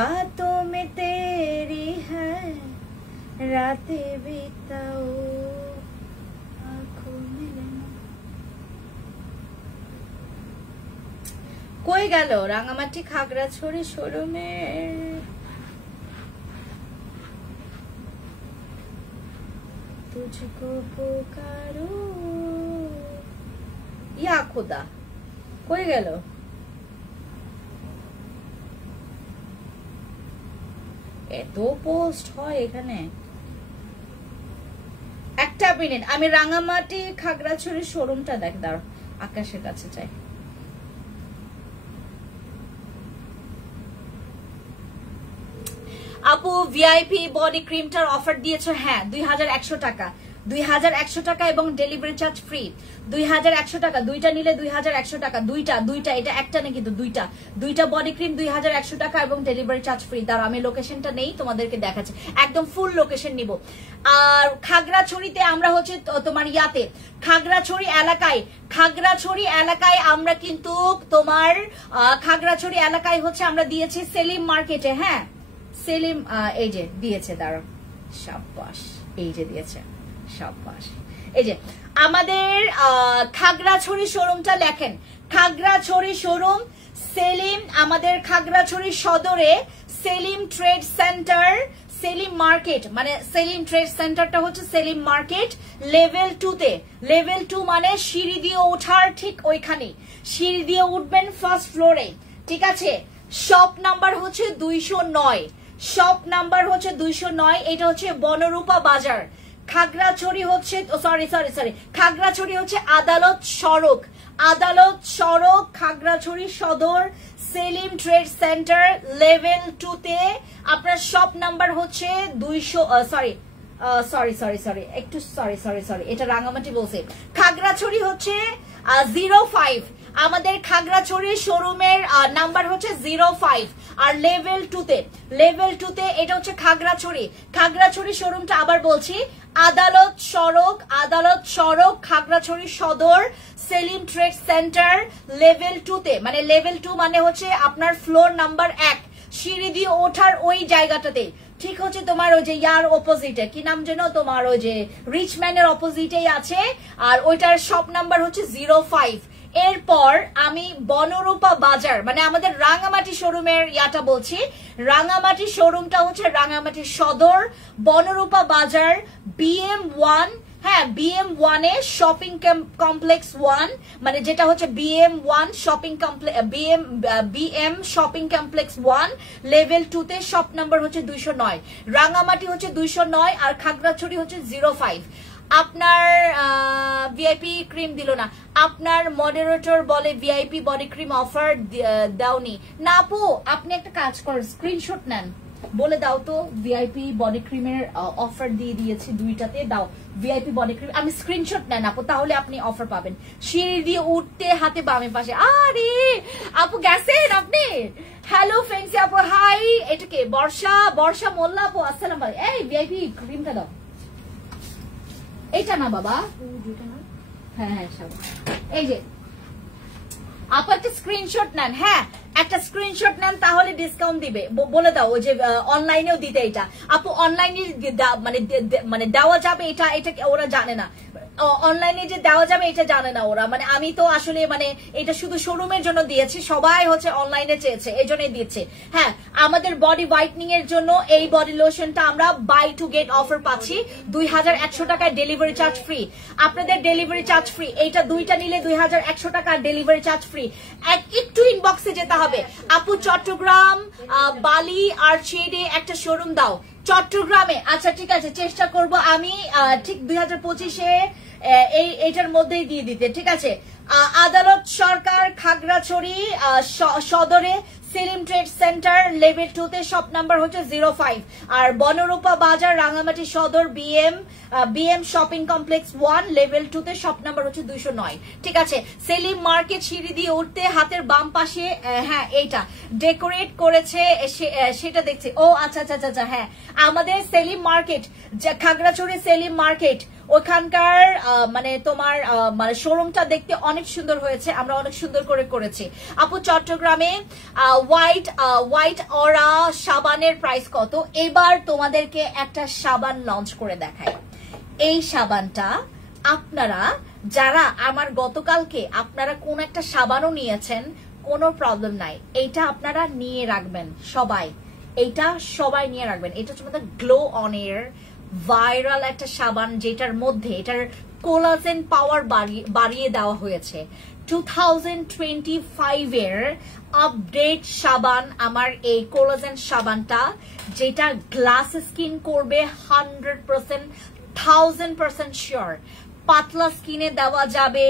बातों में तेरी है रातें बिताओ आंखों में কই গেল রাঙ্গামাটি খাগড়াছড়ি শোরুমে? तुझको पुकारो ইয়া খোদা, কই গেল? এত পোস্ট হয় এখানে। একটা মিনিট আমি রাঙ্গামাটি খাগড়াছড়ি শোরুমটা দেখ, দাঁড়াও আকাশের কাছে চাই। আপু ভিআইপি বডি ক্রিমটার অফার দিয়েছো? হ্যাঁ 2100 টাকা, 2100 টাকা এবং ডেলিভারি চার্জ ফ্রি। 2100 টাকা, দুইটা নিলে 2100 টাকা, দুইটা এটা একটা না কিন্তু দুইটা বডি ক্রিম 2100 টাকা এবং ডেলিভারি চার্জ ফ্রি। দাঁড়াও আমি লোকেশনটা নেই তোমাদেরকে দেখাচ্ছি, একদম ফুল লোকেশন নিব। আর খাগড়াছড়িতে আমরা হচ্ছে তোমার ইয়াতে খাগড়াছড়ি এলাকায় আমরা কিন্তু তোমার খাগড়াছড়ি এলাকায় হচ্ছে আমরা দিয়েছি সেলিম মার্কেটে। হ্যাঁ সেলিম এই যে দিয়েছে, দাঁড়াও শাবাশ, এই যে দিয়েছে শাবাশ। এই যে আমাদের খাগড়াছড়ি শোরুমটা লেখেন, খাগড়াছড়ি শোরুম সেলিম, আমাদের খাগড়াছড়ি সদরে Selim trade centre, Selim market মানে সেলিম ট্রেড সেন্টারটা হচ্ছে সেলিম মার্কেট লেভেল 2 তে। লেভেল 2 মানে সিঁড়ি দিয়ে ওঠার ঠিক ওইখানে, সিঁড়ি দিয়ে উঠবেন ফার্স্ট ফ্লোরে, ঠিক আছে? শপ নাম্বার হচ্ছে 209, শপ নাম্বার হচ্ছে 209। এটা হচ্ছে বনরূপা বাজার। খাগড়াছড়ি হচ্ছে খাগড়াছড়ি হচ্ছে আদালত সড়ক খাগড়াছড়ি সদর সেলিম ট্রেড সেন্টার লেভেল 2 তে। আপনার শপ নাম্বার হচ্ছে 200 সরি এটা রাঙ্গামাটি বলছে। খাগড়াছড়ি হচ্ছে 05, আমাদের খাগড়াছড়ি শোরুমের নাম্বার হচ্ছে 05। আর লেভেল 2 তে এটা হচ্ছে খাগড়াছড়ি শোরুমটা আবার বলছি, আদালত সড়ক খাগড়াছড়ি সদর সেলিম ট্রেড সেন্টার লেভেল 2 তে। মানে লেভেল 2 মানে হচ্ছে আপনার ফ্লোর নাম্বার 1, সিঁড়ি দিয়ে ওঠার ওই জায়গাটাতে, ঠিক হচ্ছে তোমার ওই যে ইয়ার অপোজিটে, কি নাম যেন তোমার ওই যে রিচম্যানের অপোজিটেই আছে। আর ওইটার শপ নাম্বার হচ্ছে 05। এরপর আমি বনরূপা বাজার মানে আমাদের রাঙামাটি শোরুমের ইয়াটা বলছি। রাঙামাটি শোরুমটা হচ্ছে রাঙামাটি সদর বনরূপা বাজার BM1, হ্যাঁ BM1 এ শপিং কমপ্লেক্স 1, মানে যেটা হচ্ছে BM1 shopping complex BM shopping complex 1 level 2 তে শপ নাম্বার হচ্ছে 209। রাঙামাটি হচ্ছে 209 আর খাগড়াছড়ি হচ্ছে 05। আপনার ভিআইপি ক্রিম দিল না, আপনার মডারেটর বলে ভিআইপি বডি ক্রিম অফার দাওনি না আপু। আপনি একটা কাজ করেন, স্ক্রিনশট নেন, বলে দাও তো ভিআইপি বডি ক্রিমের অফার দিয়ে দিয়েছি দুইটাতে, দাও ভিআইপি বডি ক্রিম। আমি স্ক্রিনশট নেন আপু, তাহলে আপনি অফার পাবেন। সিঁড়ি দিয়ে উঠতে হাতে বামে পাশে। আরে আপু গেছেন আপনি? হ্যালো ফেন্সি আপু হাই। এটা কে? বর্ষা মোল্লা আপু আসসালাম আলাইকুম। এই ভিআইপি ক্রিমটা দাও। এইটা না বাবা, হ্যাঁ হ্যাঁ এই যে আপু একটা স্ক্রিনশট নেন, হ্যাঁ একটা স্ক্রিনশট নেন তাহলে ডিসকাউন্ট দিবে। বলে দাও ওই যে অনলাইনেও দিতে। এটা আপু অনলাইনে মানে দেওয়া যাবে, এটা ওরা জানে না। অনলাইনে যে দেওয়া যাবে এটা জানে না ওরা। মানে আমি তো আসলে মানে এটা শুধু শোরুমের জন্য দিয়েছি, সবাই হচ্ছে অনলাইনে চেয়েছে এই জন্যই দিচ্ছে। হ্যাঁ আমাদের বডি হোয়াইটনিং এর জন্য এই বডি লোশনটা আমরা বাই টু গেট অফার পাচ্ছি 2100 টাকায়, ডেলিভারি চার্জ ফ্রি। আপনাদের ডেলিভারি চার্জ ফ্রি, এইটা দুইটা নিলে 2100 টাকা ডেলিভারি চার্জ ফ্রি। একটু ইনবক্সে যেতে হবে আপু। চট্টগ্রাম বালি আর চেডে একটা শোরুম দাও চট্টগ্রামে। আচ্ছা ঠিক আছে, চেষ্টা করব আমি ঠিক 2025-এ এইটার মধ্যেই দিয়ে দিতে, ঠিক আছে। আদালত সরকার খাগড়াছড়ি সদরে সেলিম ট্রেড সেন্টার লেভেল 2 তে শপ নাম্বার হচ্ছে 05। আর বনরূপা বাজার রাঙামাটি সদর BM শপিং কমপ্লেক্স 1 লেভেল 2 তে শপ নাম্বার হচ্ছে 209, ঠিক আছে। সেলিম মার্কেট সিঁড়ি দিয়ে উঠতে হাতের বাম পাশে, হ্যাঁ এইটা ডেকোরেট করেছে সেটা দেখছি। ও আচ্ছা আচ্ছা আচ্ছা, হ্যাঁ আমাদের সেলিম মার্কেট, খাগড়াছড়ি সেলিম মার্কেট, ওখানকার মানে তোমার মানে শোরুমটা দেখতে অনেক সুন্দর হয়েছে, আমরা অনেক সুন্দর করে করেছি আপু। চট্টগ্রামে হোয়াইট অরা সাবানের প্রাইস কত? এবার তোমাদেরকে একটা সাবান লঞ্চ করে দেখাই। এই সাবানটা আপনারা যারা আমার গতকালকে আপনারা কোন একটা সাবানও নিয়েছেন, কোনো প্রবলেম নাই, এইটা আপনারা নিয়ে রাখবেন সবাই, এইটা সবাই নিয়ে রাখবেন। এটা হচ্ছে গ্লো অন এর ভাইরাল একটা সাবান, যেটার মধ্যে এটার কোলাজেন পাওয়ার বাড়িয়ে দেওয়া হয়েছে। 2025 এর আপডেট সাবান আমার এই কোলাজেন সাবানটা, যেটা গ্লাস স্কিন করবে 100%, 1000% শিওর। পাতলা স্কিনে দেওয়া যাবে,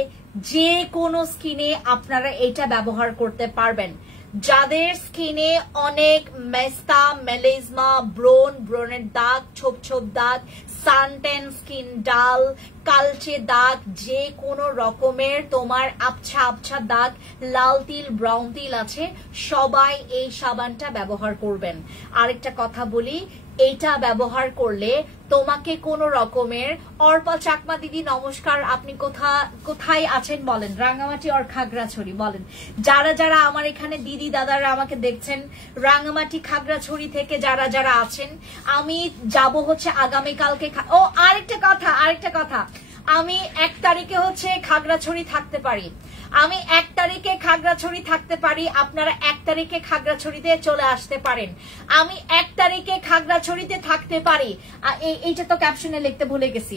যে কোনো স্কিনে আপনারা এটা ব্যবহার করতে পারবেন। যাদের স্কিনে অনেক মেস্তা, মেলেজমা, ব্রণের দাগ, ছোপ দাগ, সানটেন, স্কিন ডাল, কালচে দাগ, যে কোনো রকমের তোমার আবছা দাগ, লাল তিল, ব্রাউন তিল আছে, সবাই এই সাবানটা ব্যবহার করবেন। আরেকটা কথা বলি, এইটা ব্যবহার করলে তোমাকে কোনো রকমের, অর্পা চাকমা দিদি নমস্কার, আপনি কোথায় আছেন বলেন, রাঙামাটি আর খাগড়াছড়ি বলেন। যারা আমার এখানে দিদি দাদারা আমাকে দেখছেন রাঙামাটি খাগড়াছড়ি থেকে যারা আছেন, আমি যাব হচ্ছে আগামীকালকে। ও আরেকটা কথা, আমি 1 তারিখে হচ্ছে খাগড়াছড়ি থাকতে পারি, আমি 1 তারিখে খাগড়াছড়ি থাকতে পারি, আপনারা 1 তারিখে খাগড়াছড়িতে চলে আসতে পারেন। আমি 1 তারিখে খাগড়াছড়িতে থাকতে পারি, এইটা তো ক্যাপশনে লিখতে ভুলে গেছি।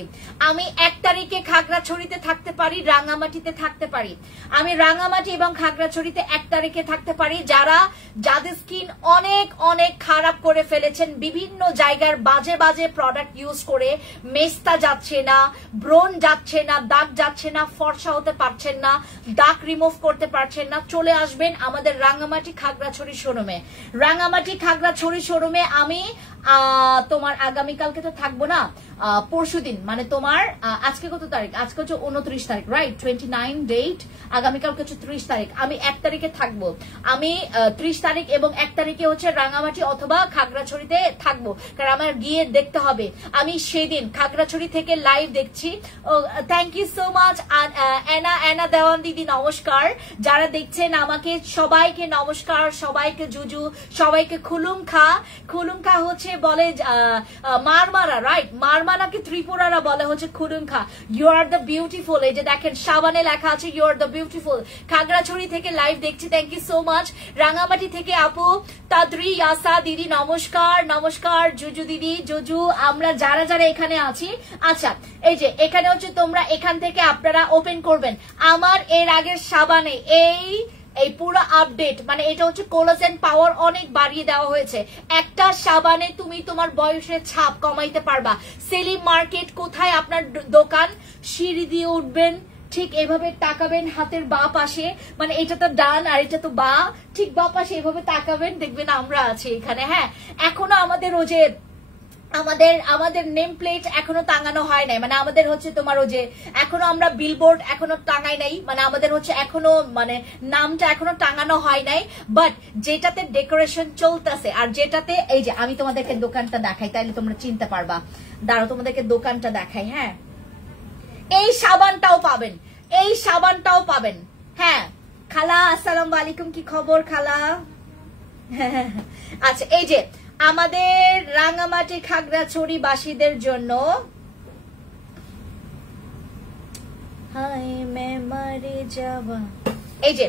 আমি 1 তারিখে খাগড়াছড়িতে থাকতে পারি, রাঙামাটিতে থাকতে পারি। আমি রাঙামাটি এবং খাগড়াছড়িতে 1 তারিখে থাকতে পারি। যাদের স্কিন অনেক খারাপ করে ফেলেছেন, বিভিন্ন জায়গার বাজে প্রোডাক্ট ইউজ করে, মেস্তা যাচ্ছে না, ব্রণ যাচ্ছে না, দাগ যাচ্ছে না, ফর্সা হতে পারছেন না, দাগ রিমুভ করতে পারছেন না, চলে আসবেন আমাদের রাঙামাটি খাগড়াছড়ি শোরুমে। রাঙামাটি খাগড়াছড়ি শোরুমে আমি তোমার আগামীকালকে তো থাকবো না, পরশুদিন, মানে তোমার আজকে কত তারিখ? আজকে হচ্ছে 29 তারিখ, রাইট? 29 ডেট, আগামীকালকে হচ্ছে 30 তারিখ। আমি 1 তারিখে থাকবো, আমি 30 তারিখ এবং 1 তারিখে হচ্ছে রাঙামাটি অথবা খাগড়াছড়িতে থাকবো, কারণ আমার গিয়ে দেখতে হবে। আমি সেদিন খাগড়াছড়ি থেকে লাইভ দেখছি। থ্যাংক ইউ সো মাচ এনা দেওয়ান দিদি, নমস্কার। যারা দেখছেন আমাকে সবাইকে নমস্কার, সবাইকে জুজু, সবাইকে খুলুম খা হচ্ছে বলে মারমারা, রাইট? নাকি ত্রিপুরারা বলে হচ্ছে খুডুংখা। You are the beautiful. এই যে দেখেন সাবানে লেখা আছে you are the beautiful. Khagrachari থেকে লাইভ দেখছি, thank you so much. Rangamati থেকে আপু তাদরি ইয়াসা দিদি নমস্কার, নমস্কার জুজু দিদি, জুজু আমরা যারা যারা এখানে আছি। আচ্ছা এই যে এখানে হচ্ছে তোমরা এখান থেকে আপনারা ওপেন করবেন আমার এর আগের সাবানে এই পুরো আপডেট, মানে এটা হচ্ছে কোলাজেন পাওয়ার অনেক বাড়িয়ে দেওয়া হয়েছে। একটা সাবানে তুমি তোমার বয়সের ছাপ কমাইতে পারবা। সেলিম মার্কেট কোথায় আপনার দোকান? সিঁড়ি দিয়ে উঠবেন, ঠিক এভাবে তাকাবেন হাতের বা পাশে, মানে এটা তো ডান আর এটা তো বা, ঠিক বা পাশে এভাবে তাকাবেন, দেখবেন আমরা আছি এখানে। হ্যাঁ এখনো আমাদের ও যে আমাদের নেম প্লেট এখনো টাঙানো হয় নাই, মানে আমাদের হচ্ছে তোমার ও যে এখনো আমরা বিলবোর্ড এখনো টাঙাই নাই, মানে আমাদের হচ্ছে এখনো মানে নামটা এখনো টাঙানো হয় নাই। বাট যেটাতে ডেকোরেশন চলতেছে আর যেটাতে এই যে আমি তোমাদেরকে দোকানটা দেখাই তাইলে তোমরা চিনতে পারবা। দাঁড়াও তোমাদেরকে দোকানটা দেখাই। হ্যাঁ এই সাবানটাও পাবেন, এই সাবানটাও পাবেন। হ্যাঁ খালা আসসালামু আলাইকুম, কি খবর খালা? আচ্ছা এই যে আমাদের রাঙামাটি খাগড়াছড়ি বাসীদের জন্য এই যে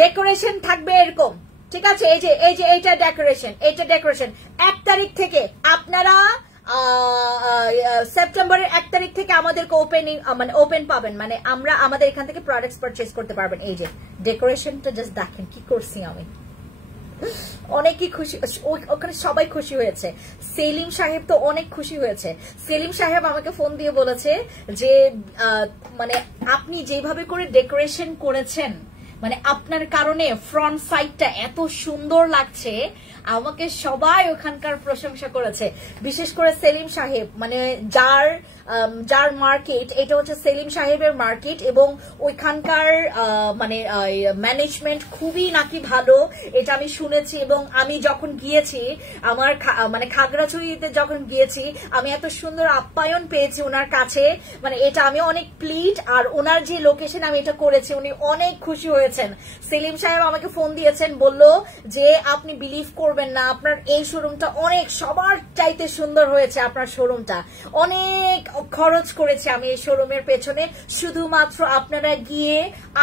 ডেকোরেশন থাকবে এরকম, ঠিক আছে? এই যে এইটা ডেকোরেশন, 1 তারিখ থেকে আপনারা সেপ্টেম্বরের 1 তারিখ থেকে আমাদেরকে ওপেন পাবেন, মানে আমরা আমাদের এখান থেকে প্রোডাক্টস পারচেজ করতে পারবেন। এই যে ডেকোরেশনটা জাস্ট দেখেন কি করছি আমি, অনেকই খুশি, ওখানে সবাই খুশি হয়েছে। সেলিম সাহেব তো অনেক খুশি হয়েছে। সেলিম সাহেব আমাকে ফোন দিয়ে বলেছে যে মানে আপনি যেভাবে করে ডেকোরেশন করেছেন, মানে আপনার কারণে ফ্রন্ট সাইডটা এত সুন্দর লাগছে, আমাকে সবাই ওখানকার প্রশংসা করেছে। বিশেষ করে সেলিম সাহেব, মানে যার মার্কেট এটা হচ্ছে সেলিম সাহেবের মার্কেট, এবং ওইখানকার মানে ম্যানেজমেন্ট খুবই নাকি ভালো, এটা আমি শুনেছি। এবং আমি যখন গিয়েছি আমার মানে খাগড়াছড়িতে যখন গিয়েছি, আমি এত সুন্দর আপ্যায়ন পেয়েছি ওনার কাছে, মানে এটা আমি অনেক প্লিট। আর ওনার যে লোকেশন আমি এটা করেছি উনি অনেক খুশি হয়েছেন। সেলিম সাহেব আমাকে ফোন দিয়েছেন, বলল যে আপনি বিলিভ করবেন না, আপনার এই শোরুমটা অনেক সবার চাইতে সুন্দর হয়েছে। আপনার শোরুমটা অনেক খরচ করেছে আমি এই শোরুমের পেছনে, শুধুমাত্র আপনারা গিয়ে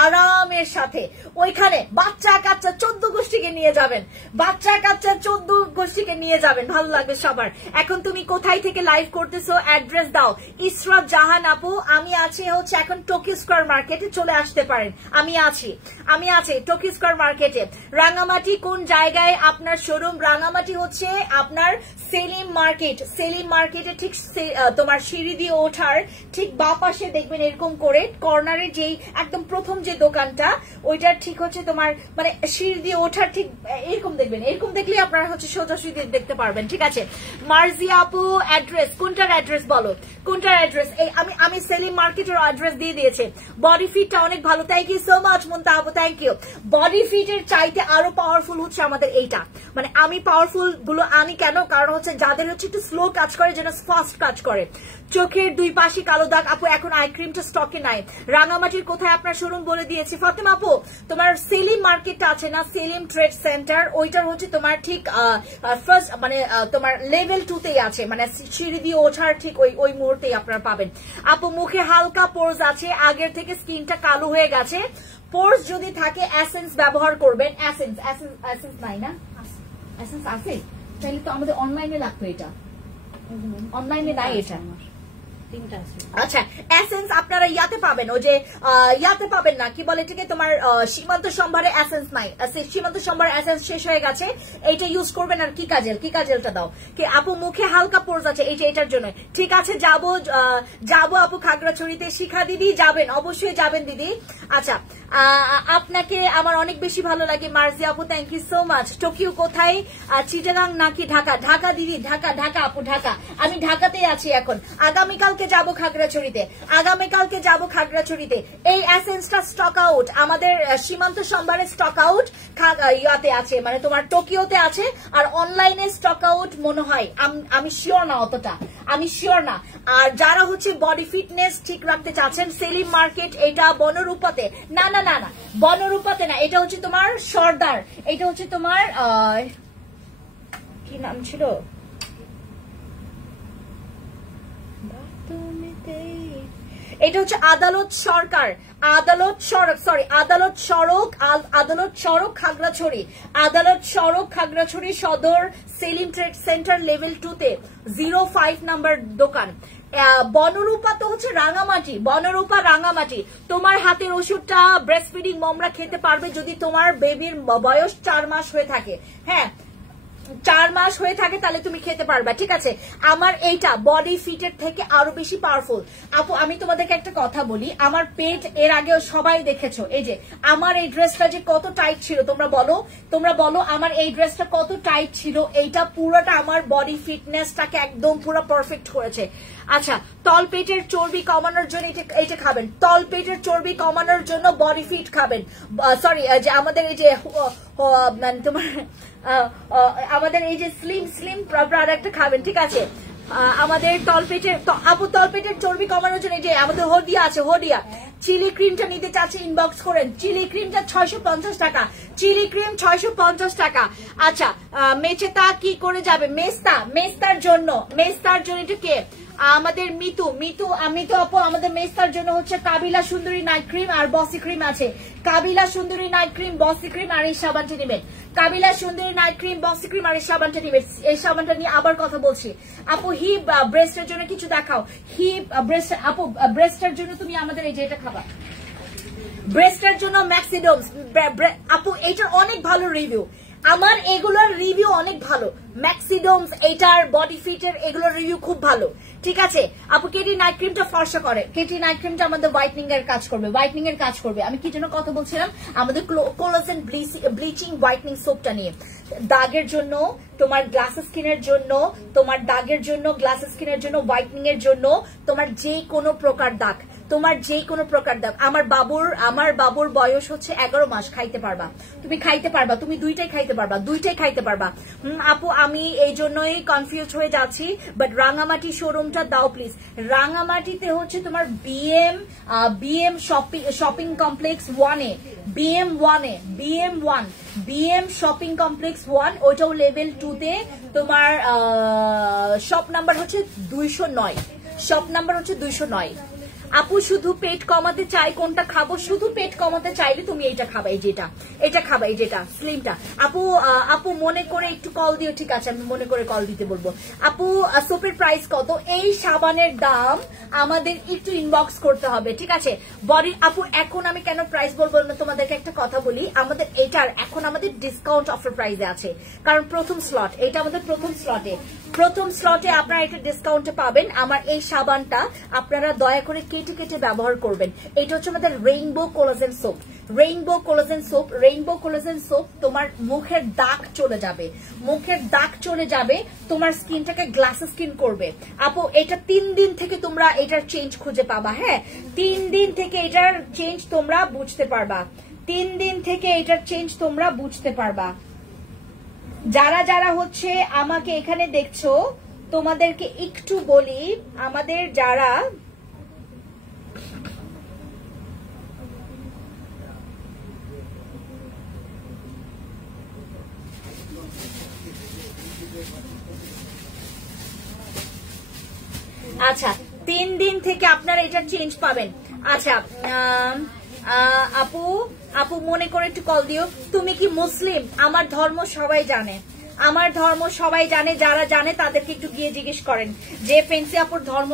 আরামের সাথে ওইখানে বাচ্চা কাচ্চা 14 গোষ্ঠীকে নিয়ে যাবেন, বাচ্চা কাচ্চা 14 গোষ্ঠীকে নিয়ে যাবেন, ভালো লাগবে সবার। এখন তুমি কোথায় থেকে লাইভ করতেছো অ্যাড্রেস দাও। ইসরাত জাহান আপু আমি আছি হচ্ছে এখন টোকিও স্কয়ার মার্কেটে, চলে আসতে পারেন। আমি আছি টোকিও স্কয়ার মার্কেটে। রাঙামাটি কোন জায়গায় আপনার শোরুম? রাঙামাটি হচ্ছে আপনার সেলিম মার্কেটে ঠিক তোমার সিঁড়ি দিয়ে ওঠার ঠিক বা পাশে দেখবেন এরকম করে কর্নারে যেই একদম প্রথম যে দোকানটা, ওইটা ঠিক হচ্ছে তোমার মানে সিঁড়ি দিয়ে ওঠার ঠিক এরকম দেখবেন, এরকম দেখলে আপনারা হচ্ছে সোজাসুজি দেখতে পারবেন, ঠিক আছে? মার্জিয়া আপু অ্যাড্রেস, কোনটার অ্যাড্রেস বলো, কোনটার অ্যাড্রেস? এই আমি সেলিম মার্কেটের অ্যাড্রেস দিয়ে দিয়েছে। বডি ফিটটা অনেক ভালো, থ্যাংক ইউ সো মাচ মুনতা আপু, থ্যাংক ইউ। বডি ফিটের চাইতে আরো পাওয়ারফুল হচ্ছে আমাদের এইটা, মানে আমি পাওয়ারফুল গুলো আনি কেন, কারণ হচ্ছে যাদের হচ্ছে একটু স্লো কাজ করে, যেন ফাস্ট কাজ করে। চোখের 2 পাশে কালো দাগ আপু এখন আই ক্রিমটা স্টকে নাই। রাঙামাটির কোথায় আপনার শোরুম বলে দিয়েছি। ফাতেমা আপু তোমার সেলিম মার্কেটটা আছে না, সেলিম ট্রেড সেন্টার, ওইটার হচ্ছে তোমার ঠিক ফার্স্ট মানে তোমার লেভেল 2 তেই আছে, মানে সিঁড়ি দিয়ে ওঠার ঠিক ওই মুহূর্তেই আপনারা পাবেন। আপু মুখে হালকা পোর্স আছে, আগের থেকে স্কিনটা কালো হয়ে গেছে, পোর্স যদি থাকে এসেন্স ব্যবহার করবেন। এসেন্স নাই না? এসেন্স আছে, তাহলে তো আমাদের অনলাইনে লাগতো, এটা অনলাইনে নাই, এটা আচ্ছা। এসেন্স আপনারা ইয়াতে পাবেন, ওই যে ইয়াতে পাবেন না, কি বলে এটাকে তোমার সীমান্ত সম্ভারে এসেন্স নাই, সীমান্ত সম্ভারে এসেন্স শেষ হয়ে গেছে, এইটা ইউজ করবেন। আর কি কাজেলটা দাও কি আপু, মুখে হালকা পোর্স আছে, এইটার জন্য। ঠিক আছে যাবো আপু খাগড়াছড়িতে। শিখা দিদি যাবেন, অবশ্যই যাবেন দিদি। আচ্ছা আপনাকে আমার অনেক বেশি ভালো লাগে মার্জি আপু, thank you so much. Tokyo কোথায়, চিটাগাং নাকি ঢাকা? ঢাকা দিদি, ঢাকা আপু, ঢাকা। আমি ঢাকাতেই আছি এখন। আগামীকালকে যাবো খাগড়াছড়িতে। এই এসেন্সটা স্টক আউট, আমাদের সীমান্ত সম্ভারে স্টক আউট ইয়াতে আছে, মানে তোমার টোকিওতে আছে, আর অনলাইনে স্টক আউট মনে হয়, আমি শিওর না, অতটা আমি শিওর না। আর যারা হচ্ছে বডি ফিটনেস ঠিক রাখতে চাচ্ছেন, সেলিম মার্কেট এটা বনরূপাতে, না বনরূপাতে না, এটা হচ্ছে তোমার সর্দার, এটা হচ্ছে তোমার কি নাম ছিল, এটা হচ্ছে আদালত সড়ক খাগড়াছড়ি সদর সেলিম ট্রেড সেন্টার লেভেল 2 তে 05 নাম্বার দোকান। বনরূপা তো হচ্ছে রাঙামাটি। তোমার হাতের ওষুধটা ব্রেস্ট ফিডিং মমরা খেতে পারবে যদি তোমার বেবির বয়স 4 মাস হয়ে থাকে। হ্যাঁ, 4 মাস হয়ে থাকে তাহলে তুমি খেতে পারবা, ঠিক আছে। আমার এইটা বডি ফিটের থেকে আরো বেশি পাওয়ারফুল। আপু আমি তোমাদেরকে একটা কথা বলি, আমার পেট এর আগেও সবাই দেখেছো। এই যে আমার এই ড্রেসটা যে কত টাইট ছিল, তোমরা বলো আমার এই ড্রেসটা কত টাইট ছিল। এইটা পুরোটা আমার বডি ফিটনেসটাকে একদম পুরো পারফেক্ট করেছে। আচ্ছা, তল পেটের চর্বি কমানোর জন্য এটা খাবেন, তল পেটের চর্বি কমানোর জন্য বডি ফিট খাবেন। সরি, যে আমাদের এই যে তোমার আমাদের এই যে স্লিম প্রোডাক্ট খাবেন, ঠিক আছে। আমাদের তলপেটের চর্বি কমানোর জন্য যে আমাদের হোডিয়া আছে, হোডিয়া চিলি ক্রিমটা নিতে চাচ্ছে ইনবক্স করেন। চিলি ক্রিমটা 650 টাকা, চিলি ক্রিম 650 টাকা। আচ্ছা, মেচেতা কি করে যাবে? মেস্তার জন্য এটা কে? আমাদের মিতু আপু আমাদের মেস্তার জন্য হচ্ছে কাবিলা সুন্দরী নাইট ক্রিম আর বসি ক্রিম আছে। কাবিলা সুন্দরী নাইট ক্রিম, বসি ক্রিম আর এই সাবানটা নেবেন। কাবিলা সুন্দরী নাইট ক্রিম, বসি ক্রিম আর এই সাবানটা নেবেন। এই সাবানটা নিয়ে আবার কথা বলছি। আপু হিপ ব্রেস্টের জন্য কিছু দেখাও। হিপ ব্রেস্ট, আপু ব্রেস্টের জন্য তুমি আমাদের এই যে এটা খাবা, ব্রেস্টের জন্য ম্যাক্সিডোমস। আপু এইটার অনেক ভালো রিভিউ, আমার এগুলোর রিভিউ অনেক ভালো। ম্যাক্সিডোমস, এইটার বডি ফিটের এগুলোর রিভিউ খুব ভালো, ঠিক আছে। আপু কেটি নাইট ক্রিমটা ফর্সা করে, কেটি নাইট ক্রিমটা আমাদের হোয়াইটনিং এর কাজ করবে। আমি কি জন্য কথা বলছিলাম? আমাদের কোলাজেন ব্লিচিং হোয়াইটনিং সোপটা নিয়ে। দাগের জন্য, তোমার গ্লাসেস স্কিনের জন্য, হোয়াইটনিং এর জন্য, তোমার যে কোনো প্রকার দাগ, আমার বাবুর বয়স হচ্ছে 11 মাস। খাইতে পারবা, তুমি দুইটাই খাইতে পারবা। আপু আমি এই জন্যই কনফিউজ হয়ে যাচ্ছি, বাট রাঙামাটি শোরুমটা দাও প্লিজ। রাঙামাটিতে হচ্ছে তোমার বিএম শপিং কমপ্লেক্স 1-এ, বিএম শপিং কমপ্লেক্স 1, ওইটাও লেভেল 2 তে। তোমার শপ নাম্বার হচ্ছে 209। আপু শুধু পেট কমাতে চাই, কোনটা খাবো? শুধু পেট কমাতে চাইলে তুমি এইটা খাবা, এই যেটা স্লিমটা। আপু মনে করে একটু কল দিও, ঠিক আছে, আমি মনে করে কল দিতে বলবো। আপু সোপের প্রাইস কত? এই সাবানের দাম আমাদের একটু ইনবক্স করতে হবে, ঠিক আছে। বডি আপু এখন আমি কেন প্রাইস বলবো না, তোমাদেরকে একটা কথা বলি। আমাদের এইটার এখন আমাদের ডিসকাউন্ট অফার প্রাইসে আছে, কারণ প্রথম স্লটে আপনারা এটা ডিসকাউন্টে পাবেন। আমার এই সাবানটা আপনারা দয়া করে কেটে ব্যবহার করবেন। এটা হচ্ছে আমাদের রেইনবো কোলাজেন সোপ। তোমার মুখের দাগ চলে যাবে, তোমার স্কিনটাকে গ্লাস স্কিন করবে। আপু এটা 3 দিন থেকে তোমরা এটার চেঞ্জ খুঁজে পাবা। হ্যাঁ, 3 দিন থেকে এটার চেঞ্জ তোমরা বুঝতে পারবা। যারা হচ্ছে আমাকে এখানে দেখছো, তোমাদেরকে একটু বলি, আমাদের যারা আচ্ছা 3 দিন থেকে আপনারা এটা চেঞ্জ পাবেন। আচ্ছা আপু মনে করে একটু কল দিও। তুমি কি মুসলিম? আমার ধর্ম সবাই জানে, যারা জানে তাদেরকে একটু গিয়ে জিজ্ঞেস করেন যে ফেন্সি আপুর ধর্ম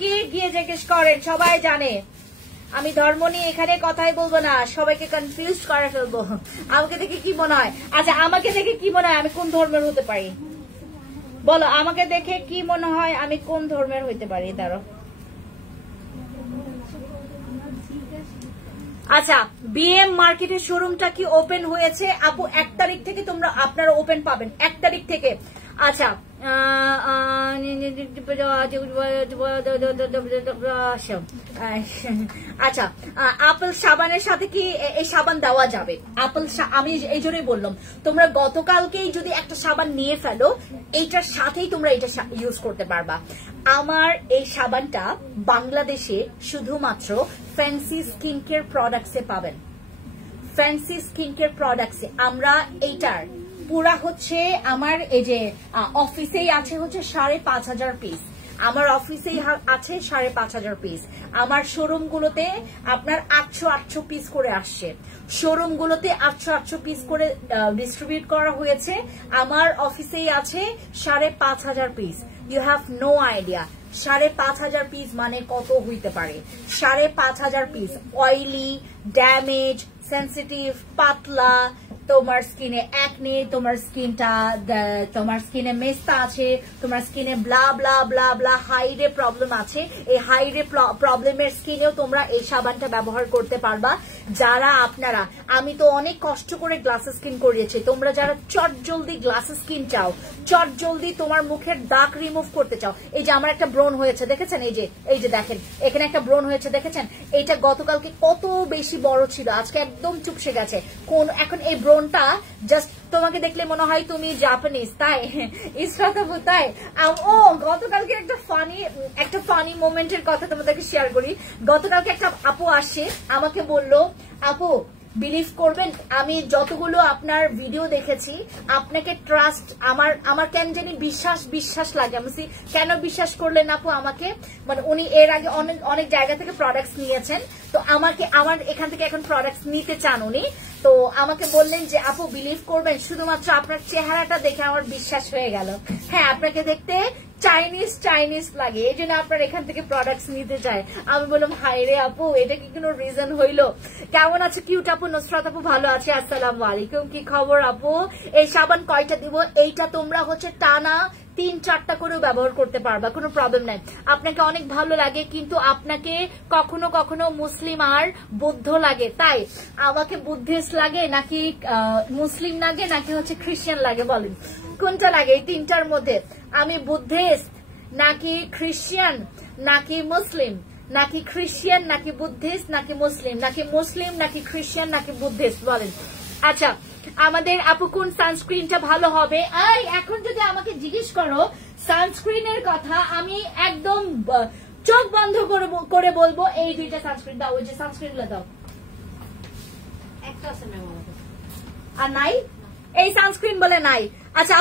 কি, গিয়ে জিজ্ঞেস করেন, সবাই জানে। আমি ধর্ম নিয়ে এখানে কথাই বলবো না, সবাইকে কনফিউজ করে ফেলবো। আমাকে দেখে কি মনে হয়? আচ্ছা আমাকে দেখে কি মনে হয় আমি কোন ধর্মের হতে পারি? বলো, আমাকে দেখে কি মনে হয় আমি কোন ধর্মের হইতে পারি? দাঁড়ো। আচ্ছা, বিএম মার্কেটের শোরুমটা কি ওপেন হয়েছে? আপু 1 তারিখ থেকে আপনারা ওপেন পাবেন, 1 তারিখ থেকে। আচ্ছা আচ্ছা আপেল সাবানের সাথে কি এই সাবান দেওয়া যাবে? আমি এই জন্যই বললাম, তোমরা গতকালকেই যদি একটা সাবান নিয়ে ফেলো, এইটার সাথেই তোমরা এটা ইউজ করতে পারবা। আমার এই সাবানটা বাংলাদেশে শুধুমাত্র ফ্যান্সি স্কিন কেয়ার প্রোডাক্টসে পাবেন। আমরা এইটার পুরা হচ্ছে আমার এই যে অফিসেই আছে হচ্ছে 5,500 পিস, আমার অফিসেই আছে 5,500 পিস, আমার শোরুম গুলোতে আপনার 800 পিস করে আসছে, শোরুম গুলোতে 800 পিস করে ডিস্ট্রিবিউট করা হয়েছে, আমার অফিসেই আছে 5,500 piece. You have no idea 5,500 piece মানে কত হইতে পারে। 5,500 পিস অয়েলি, ড্যামেজ, সেন্সিটিভ, পাতলা, তোমার স্কিনে একনে, তোমার স্কিনে মেস্তা আছে, তোমার স্কিনে ব্লা ব্লা ব্লা ব্লা হাইডে প্রবলেম আছে, এই হাইডে প্রবলেমের স্কিনেও তোমরা এই সাবানটা ব্যবহার করতে পারবা। যারা আপনারা, আমি তো অনেক কষ্ট করে গ্লাসেস স্কিন করিয়েছি, তোমরা যারা চট জলদি গ্লাসেস স্কিন চাও, চট জলদি তোমার মুখের দাগ রিমুভ করতে চাও, এই যে আমার একটা ব্রণ হয়েছে দেখেছেন, এই যে দেখেন এখানে একটা ব্রণ হয়েছে দেখেছেন, এইটা গতকালকে কত বেশি বড় ছিল, আজকে একদম চুপসে গেছে। এখন এই ব্রণটা জাস্ট তোমাকে দেখলে মনে হয় তুমি জাপানিজ, তাই ইসরাত আপু, তাই ও গতকালকে একটা ফানি মোমেন্টের কথা তোমাদেরকে শেয়ার করি। গতকালকে একটা আপু আসে আমাকে বললো, আপু বিলিভ করবেন আমি যতগুলো আপনার ভিডিও দেখেছি আপনাকে ট্রাস্ট আমার কেন জানি বিশ্বাস লাগে। আমি কেন বিশ্বাস করলেন আপু আমাকে, মানে উনি এর আগে অনেক জায়গা থেকে প্রোডাক্টস নিয়েছেন, তো আমার এখান থেকে এখন প্রোডাক্টস নিতে চান উনি, তো আমাকে বললেন যে আপু বিলিভ করবেন শুধুমাত্র আপনার চেহারাটা দেখে আমার বিশ্বাস হয়ে গেল, হ্যাঁ আপনাকে দেখতে চাইনিজ লাগে, এই জন্য আপনার এখান থেকে প্রোডাক্টস নিতে চায়। আমি বললাম হাই রে আপু, এটা কি কোনো রিজন হইলো? কেমন আছে কিউট আপু? নুসরাত আপু ভালো আছে, আসসালামু আলাইকুম, কি খবর আপু? এই সাবান কয়টা দিব? এইটা তোমরা হচ্ছে টানা 3-4টা করেও ব্যবহার করতে পারবা, কোনো প্রবলেম নাই। আপনাকে অনেক ভালো লাগে, কিন্তু আপনাকে কখনো কখনো মুসলিম আর বৌদ্ধ লাগে, তাই আমাকে বুদ্ধিস্ট লাগে নাকি মুসলিম লাগে নাকি হচ্ছে খ্রিস্টান লাগে, বলেন কোনটা লাগে? এই 3টার মধ্যে আমি বুদ্ধিস্ট নাকি খ্রিস্টান নাকি মুসলিম, নাকি খ্রিস্টান নাকি বুদ্ধিস্ট নাকি মুসলিম নাকি খ্রিস্টান নাকি বুদ্ধিস্ট, বলেন। আচ্ছা, আমাদের আপু কোন সানস্ক্রিনটা ভালো হবে? এখন যদি আমাকে জিজ্ঞেস করো সানস্ক্রিনের কথা, আমি একদম চোখ বন্ধ করে বলবো এই 2টা সানস্ক্রিন দাও, ওই যে সানস্ক্রিন গুলো দাও, একটা আছে না আর নাই, এই সানস্ক্রিন বলে নাই। আচ্ছা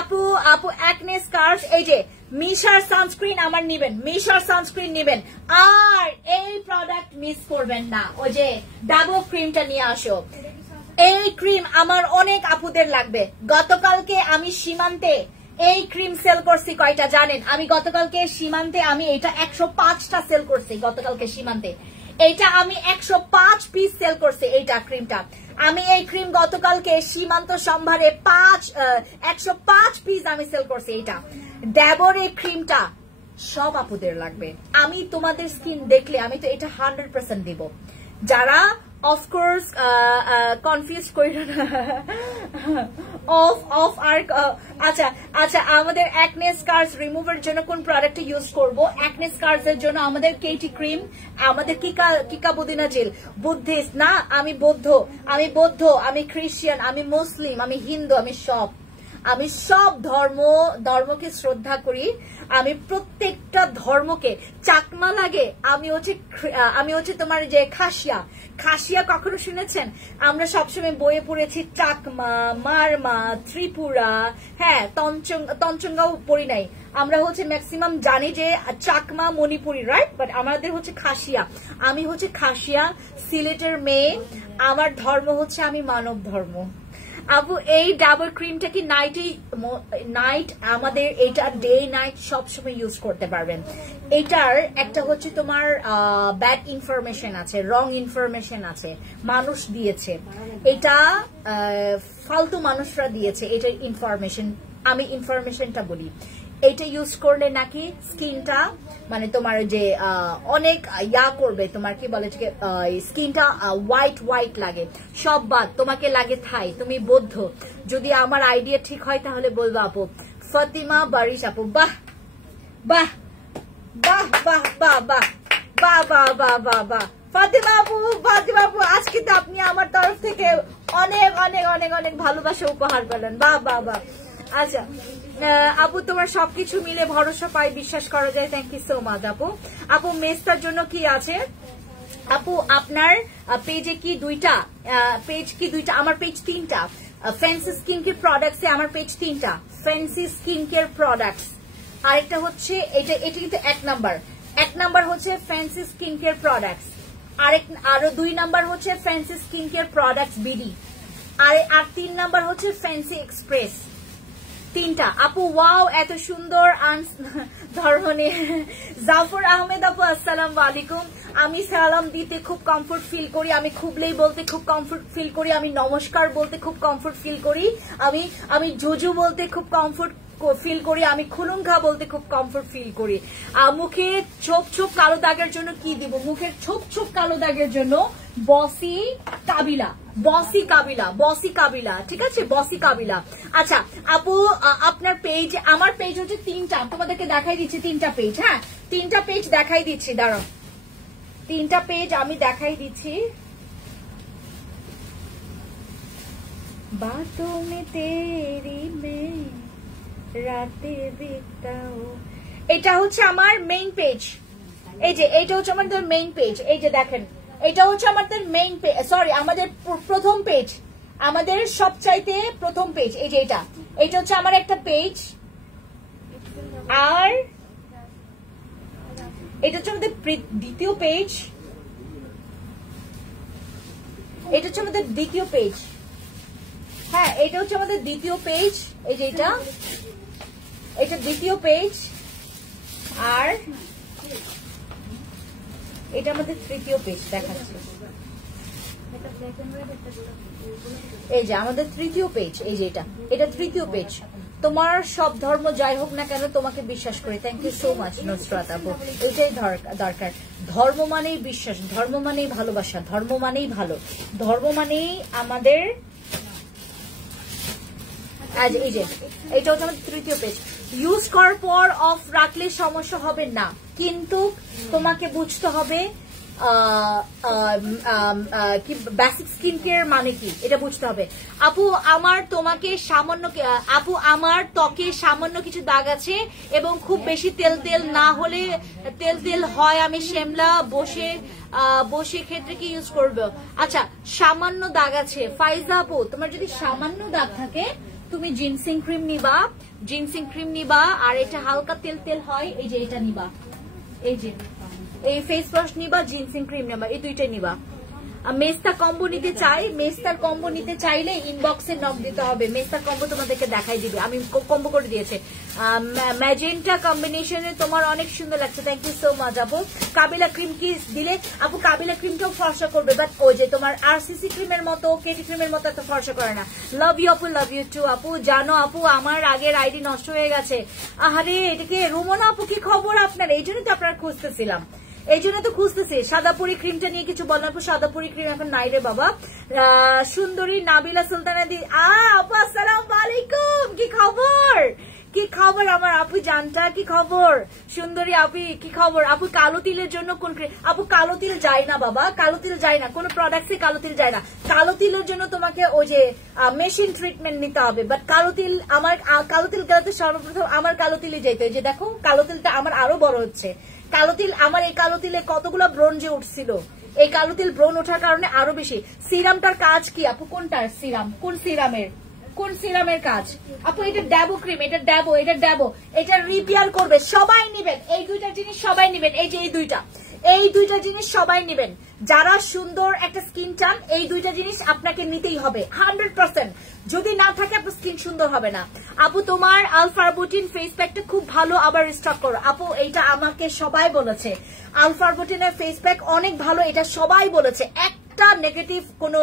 আপু একনে স্কার্স, এই যে মিশার সানস্ক্রিন আমার নিবেন, মিশার সানস্ক্রিন নিবেন, আর এই প্রোডাক্ট মিস করবেন না, ওই যে ডাবল ক্রিমটা নিয়ে আসো। এই ক্রিম আমার অনেক আপুদের লাগবে। গতকালকে আমি সীমান্তে এই ক্রিম সেল করছি কয়টা জানেন? আমি গতকালকে সীমান্তে আমি এটা 105টা সেল করছি, গতকালকে সীমান্তে এইটা আমি 105 পিস সেল করছি, এইটা ক্রিমটা আমি এই ক্রিম গতকালকে সীমান্ত সম্ভারে 105 পিস আমি সেল করছি। এইটা ড্যাবর এই ক্রিমটা সব আপুদের লাগবে। আমি তোমাদের স্কিন দেখলে আমি তো এটা 100% দিব। যারা অফকোর্স কনফিউজ করি না আচ্ছা আমাদের অ্যাকনে স্কার্স রিমুভার জন্য কোন প্রোডাক্ট ইউজ করব? অ্যাকনে স্কার্স এর জন্য আমাদের কেটি ক্রিম, আমাদের কিকা পুদিনা জেল। বুদ্ধিস্ট না, আমি বৌদ্ধ, আমি খ্রিস্টান, আমি মুসলিম, আমি হিন্দু, আমি সব ধর্মকে শ্রদ্ধা করি। আমি প্রত্যেকটা ধর্মকে, চাকমা লাগে, আমি হচ্ছে তোমার যে খাসিয়া কখনো শুনেছেন? আমরা সবসময় বইয়ে পড়েছি চাকমা, মারমা, ত্রিপুরা, হ্যাঁ তঞ্চঙ্গাও পড়ি নাই। আমরা হচ্ছে ম্যাক্সিমাম জানি যে চাকমা মণিপুরি, রাইট? বাট আমাদের হচ্ছে খাসিয়া। আমি হচ্ছে খাসিয়া, সিলেটের মেয়ে। আমার ধর্ম হচ্ছে আমি মানব ধর্ম। আপু এই ডাবল ক্রিমটা কি নাইট আমাদের এটা ডে নাইট সবসময় ইউজ করতে পারবেন। এটার একটা হচ্ছে তোমার ব্যাড ইনফরমেশন আছে, রং ইনফরমেশন আছে, মানুষ দিয়েছে এটা, ফালতু মানুষরা দিয়েছে এটা ইনফরমেশন। আমি ইনফরমেশনটা বলি, এটা ইউজ করলে নাকি স্কিনটা মানে তোমার যে অনেক করবে, তোমার কি বলে স্কিনটা হোয়াইট লাগে, সব বাদ তোমাকে লাগে থাই, তুমি বৌদ্ধ। যদি আমার আইডিয়া ঠিক হয় তাহলে বলবো আপু। ফাতিমা বারিশ আপু, বাহ বাহ বাহ বাহ বাহ বাহ বাহ বাহ বাহ বাহ বাহ ফাতিমা আপু আজকে তো আপনি আমার তরফ থেকে অনেক অনেক অনেক অনেক ভালোবাসা উপহার পেলেন। বাহ বাহ বাহ। আচ্ছা আপু তোমার সবকিছু মিলে ভরসা পাই, বিশ্বাস করা যায়। থ্যাংক ইউ সো মাচ আপু মেস্তার জন্য কি আছে আপু? আপনার পেজে কি দুইটা? আমার পেজ 3টা। ফ্যান্সি স্কিন কেয়ার প্রোডাক্টসে আমার পেজ 3টা, ফ্যান্সি স্কিন কেয়ার প্রোডাক্টস। আরেকটা হচ্ছে এটা কিন্তু 1 নাম্বার হচ্ছে ফ্যান্সি স্কিন কেয়ার প্রোডাক্টস, আরো 2 নাম্বার হচ্ছে fancy skin care products BD, আর 3 নাম্বার হচ্ছে ফ্যান্সি এক্সপ্রেস। 3টা। আপু ওয়াও, এত সুন্দর ধরনের। জাফর আহমেদ আপু আসসালামু আলাইকুম। আমি সালাম দিতে খুব কমফোর্ট ফিল করি, আমি খুবলেই বলতে খুব কমফোর্ট ফিল করি, আমি নমস্কার বলতে খুব কমফোর্ট ফিল করি, আমি জুজু বলতে খুব কমফোর্ট ফিল করি, আমি খুলুঙ্খা বলতে খুব কমফোর্ট ফিল করি। মুখে ছোপ ছোপ কালো দাগের জন্য কি দিব? মুখের ছোপ ছোপ কালো দাগের জন্য বসি কাবিলা, ঠিক আছে, বসি কাবিলা। আচ্ছা আপু, আপনার পেজ, আমার পেজ হচ্ছে 3টা, তোমাদেরকে দেখাই দিচ্ছি 3টা পেজ। হ্যাঁ 3টা পেজ দেখাই দিচ্ছি, দাঁড়াও, 3টা পেজ আমি দেখাই দিচ্ছি। বাতোं में तेरी में রাতে বিতাও, এটা হচ্ছে আমার মেইন পেজ। এই যে এইটা হচ্ছে আমাদের মেইন পেজ, এই যে দেখেন এটা হচ্ছে আমাদের মেইন পেজ, সরি আমাদের প্রথম পেজ, আমাদের সবচাইতে প্রথম পেজ। এই যে এটা হচ্ছে আমার একটা পেজ, আর এটা হচ্ছে আমাদের দ্বিতীয় পেজ, এটা হচ্ছে আমাদের দ্বিতীয় পেজ। হ্যাঁ এটা হচ্ছে আমাদের দ্বিতীয় পেজ, এই যে এটা দ্বিতীয় পেজ, আর এটা আমাদের তৃতীয় পেজ দেখাচ্ছে। এই যে আমাদের তৃতীয় পেজ, এই যে এটা তৃতীয় পেজ। তোমার সব ধর্ম যাই হোক না কেন তোমাকে বিশ্বাস করি। Thank you so much Nusrat আপু, এটাই দরকার। ধর্ম মানেই বিশ্বাস, ধর্ম মানেই ভালোবাসা, ধর্ম মানেই ভালো, ধর্ম মানেই আমাদের। এই যে এটা হচ্ছে আমাদের তৃতীয় পেজ। ইউজ করার পর অফ রাখলে সমস্যা হবে না, কিন্তু তোমাকে বুঝতে হবে কি বেসিক স্কিন কেয়ার মানে কি, এটা বুঝতে হবে। আপু আমার ত্বকে সামান্য কিছু দাগ আছে এবং খুব বেশি তেল না হলে তেল হয়, আমি শ্যামলা বসে ক্ষেত্রে কি ইউজ করবো? আচ্ছা সামান্য দাগ আছে ফাইজা আপু, তোমার যদি সামান্য দাগ থাকে তুমি জিনসিং ক্রিম নিবা, আর এটা হালকা তেল হয়, এই যে এটা নিবা, এই যে এই ফেস ওয়াশ নিবা, জিনসিং ক্রিম নিবা, এই দুইটা নিবা। মেস্তার কম্বো নিতে চাইলে ইনবক্সে নক দিতে হবে। মেস্তার কম্বো তোমাদেরকে দেখাই দিবে, আমি কম্বো করে দিয়েছে। ম্যাজেন্টা কম্বিনেশনে তোমার অনেক সুন্দর লাগছে, থ্যাংক ইউ সো মাচ আপু। কাবিলা ক্রিম কি দিলে? আপু কাবিলা ক্রিমটাও ফর্সা করবে, বাট ওই যে তোমার আরসিসি ক্রিমের মতো, কেটি ক্রিমের মতো এত ফর্সা করে না। লাভ ইউ আপু, লাভ ইউ টু আপু। জানো আপু আমার আগের আইডি নষ্ট হয়ে গেছে। আহারে এটাকে রুমনা আপু, কি খবর আপনার? এই জন্য তো আপনারা খুঁজতেছিলাম, এই জন্য তো খুঁজতেছি। সাদাপুরি ক্রিমটা নিয়ে কিছু বলেন আপু। সাদাপুরি ক্রিম এখন নাই রে বাবা। সুন্দরী নাবিলা সুলতানা দি আপু আসসালামু আলাইকুম, কি খবর আমার আপু জানটা, কি খবর? সুন্দরী আপু কি খবর? আপু কালো তিলের জন্য কোন ক্রিম? আপু কালো তিল যায় না বাবা, কালো তিল যায় না, কোন প্রোডাক্টে কালো তিল যায় না। কালো তিলের জন্য তোমাকে ওই যে মেশিন ট্রিটমেন্ট নিতে হবে, বাট কালো তিল গেলে সর্বপ্রথম আমার কালো তিলে যেতে। যে দেখো কালো তিলটা আমার আরো বড় হচ্ছে। এই কালো তিলে কতগুলো ব্রণ যে উঠছিল, এই কালো তিল ব্রণ ওঠার কারণে আরো বেশি। সিরামটার কাজ কি আপু? কোনটার সিরাম? কোন সিরামের কাজ আপু? এটা ড্যাবো ক্রিম, এটা রিপেয়ার করবে। সবাই নিবেন এই দুইটা জিনিস, সবাই নিবেন। এই যে এই দুইটা জিনিস সবাই নিবেন। যারা সুন্দর একটা স্কিন চান এই দুইটা জিনিস আপনাকে নিতেই হবে 100%। যদি না থাকে আপনার স্কিন সুন্দর হবে না। আপু তোমার আলফারবুটিন ফেস প্যাকটা খুব ভালো, আবার স্টক করো। আপু এইটা আমাকে সবাই বলেছে, আলফারবুটিনের ফেস প্যাক অনেক ভালো, এটা সবাই বলেছে। একটা নেগেটিভ কোনো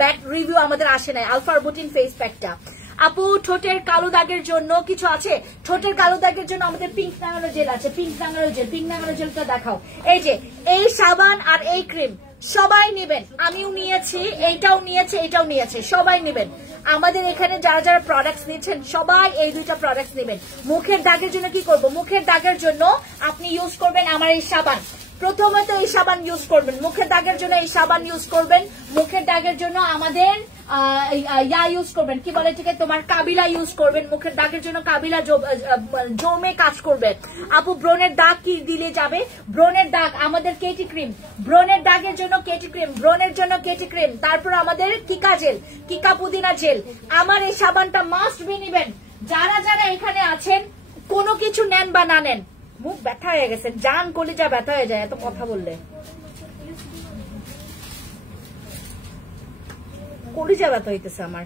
ব্যাড রিভিউ আমাদের আসে নাই আলফারবুটিন ফেস প্যাকটা। আপু ঠোঁটের কালো দাগের জন্য কিছু আছে? ঠোঁটের কালো দাগের জন্য আমাদের পিঙ্ক নাঙ্গানো জেল আছে, পিঙ্ক নাঙ্গানো জেলটা দেখাও। এই যে এই সাবান আর এই ক্রিম সবাই নেবেন, আমিও নিয়েছি, এটাও নিয়েছে, সবাই নেবেন। আমাদের এখানে যারা প্রোডাক্টস নিচ্ছেন সবাই এই দুইটা প্রোডাক্টস নেবেন। মুখের দাগের জন্য কি করব? মুখের দাগের জন্য আপনি ইউজ করবেন আমার এই সাবান। প্রথমত এই সাবান ইউজ করবেন, মুখের দাগের জন্য এই সাবান ইউজ করবেন, মুখের দাগের জন্য আমাদের ইউজ করবেন, কি বলে ঠিক তোমার কাবিলা ইউজ করবেন, মুখের দাগের জন্য কাবিলা জমে কাজ করবে। আপু ব্রনের দাগ কি দিলে যাবে? ব্রনের দাগ আমাদের কেটি ক্রিম, ব্রনের দাগের জন্য কেটি ক্রিম, ব্রনের জন্য কেটি ক্রিম, তারপর আমাদের কিকা জেল, কিকা পুদিনা জেল। আমার এই সাবানটা মাস্ট বি নিবেন। যারা যারা এখানে আছেন কোনো কিছু নেন বা না নেন, মুখ ব্যথা হয়ে গেছে, জান কলিজা ব্যথা হয়ে যায় এত কথা বললে, কলিজা ব্যথা হইতেছে আমার।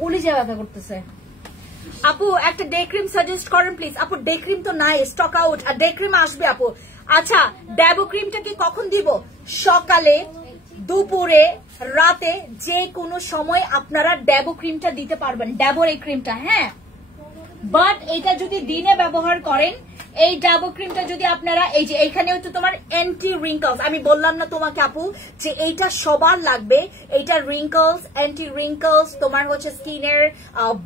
কলিজা ব্যথা করতেছে। আপু একটা ডে ক্রিম সাজেস্ট করেন প্লিজ। আপু ডে ক্রিম তো নাই, স্টক আউট, আর ডে ক্রিম আসবে আপু। আচ্ছা ড্যাবো ক্রিমটা কি কখন দিব? সকালে, দুপুরে, রাতে, যে কোনো সময় আপনারা ড্যাবো ক্রিমটা দিতে পারবেন, ড্যাবোর এই ক্রিমটা। হ্যাঁ, বাট এটা যদি দিনে ব্যবহার করেন, এই ডাবো ক্রিমটা যদি আপনারা এই যে এইখানে হচ্ছে তোমার অ্যান্টি রিঙ্কলস, আমি বললাম না তোমাকে আপু যে এইটা সবার লাগবে, এইটা রিঙ্কলস, অ্যান্টি রিঙ্কলস, তোমার হচ্ছে স্কিনের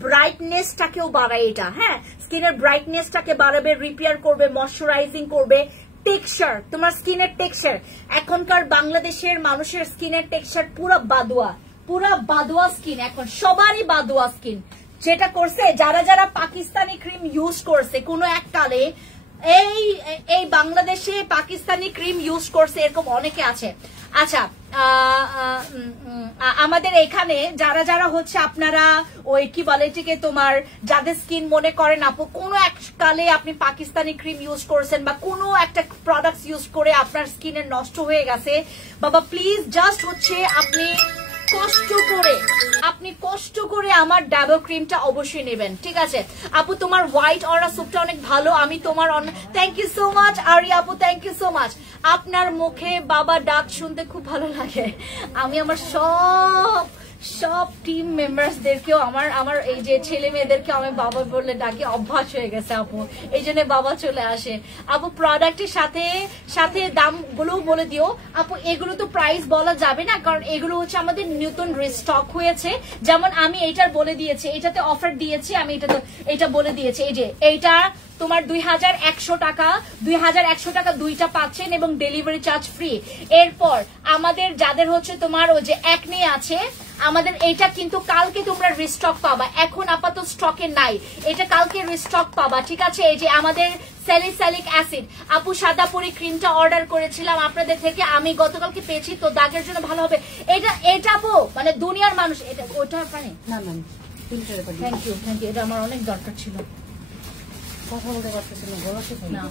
ব্রাইটনেসটাকেও বাড়ায় এটা। হ্যাঁ, স্কিনের ব্রাইটনেসটাকে বাড়াবে, রিপেয়ার করবে, ময়শ্চারাইজিং করবে। টেক্সচার, তোমার স্কিনের টেক্সচার, এখনকার বাংলাদেশের মানুষের স্কিনের টেক্সচার পুরো বাদুয়া, পুরো বাদুয়া স্কিন, এখন সবারই বাদুয়া স্কিন। যেটা করছে যারা যারা পাকিস্তানি ক্রিম ইউজ করছে কোনো এক কালে, এই বাংলাদেশে পাকিস্তানি ক্রিম ইউজ করছে এরকম অনেকে আছে। আচ্ছা আমাদের এখানে যারা যারা হচ্ছে আপনারা ওই কি বলে এটাকে তোমার যাদের স্কিন মনে করেন আপু কোনো এক কালে আপনি পাকিস্তানি ক্রিম ইউজ করছেন বা কোনো একটা প্রোডাক্ট ইউজ করে আপনার স্কিনের নষ্ট হয়ে গেছে, বাবা প্লিজ জাস্ট হচ্ছে আপনি কষ্ট করে আমার ডাবো ক্রিমটা অবশ্যই নেবেন, ঠিক আছে? আপু তোমার হোয়াইট অরা সুপটা অনেক ভালো, আমি তোমার থ্যাংক ইউ সো মাচ আরি আপু, থ্যাংক ইউ সো মাচ। আপনার মুখে বাবা ডাক শুনতে খুব ভালো লাগে। আমি আমার সব টিম মেম্বারসদেরকেও আমার এই যে ছেলে মেয়েদেরকে আমি বাবা বললে ডাকি, অভ্যাস হয়ে গেছে আপু, এই জন্য বাবা চলে আসে। আপু প্রোডাক্টের সাথে দামগুলো বলে দিও আপু। এগুলো তো প্রাইস বলা যাবে না, কারণ এগুলো হচ্ছে আমাদের নতুন রিস্টক হয়েছে। যেমন আমি এইটার বলে দিয়েছি, এটাতে অফার দিয়েছি আমি, এটা বলে দিয়েছি। এই যে এইটা তোমার 2100 টাকা, 2100 টাকা দুইটা পাচ্ছেন এবং ডেলিভারি চার্জ ফ্রি। এরপর আমাদের যাদের হচ্ছে তোমার ওই যে একনি আছে, আমাদের এটা কিন্তু কালকে তোমরা রিস্টক পাবা, এখন আপাতত স্টকে নাই, এটা কালকে রিস্টক পাবা, ঠিক আছে? এই যে আমাদের স্যালিসাইলিক অ্যাসিড, আপু সাদাপুরি ক্রিমটা অর্ডার করেছিলাম আপনাদের থেকে, আমি গতকালকে পেয়েছি, তো দাগের জন্য ভালো হবে। এটা আপু মানে দুনিয়ার মানুষ, এটা ওটা পারে না ম্যাম, থ্যাংক ইউ, এটা আমার অনেক দরকার ছিল। কথা বলতে পারতেছি না, গলাতে না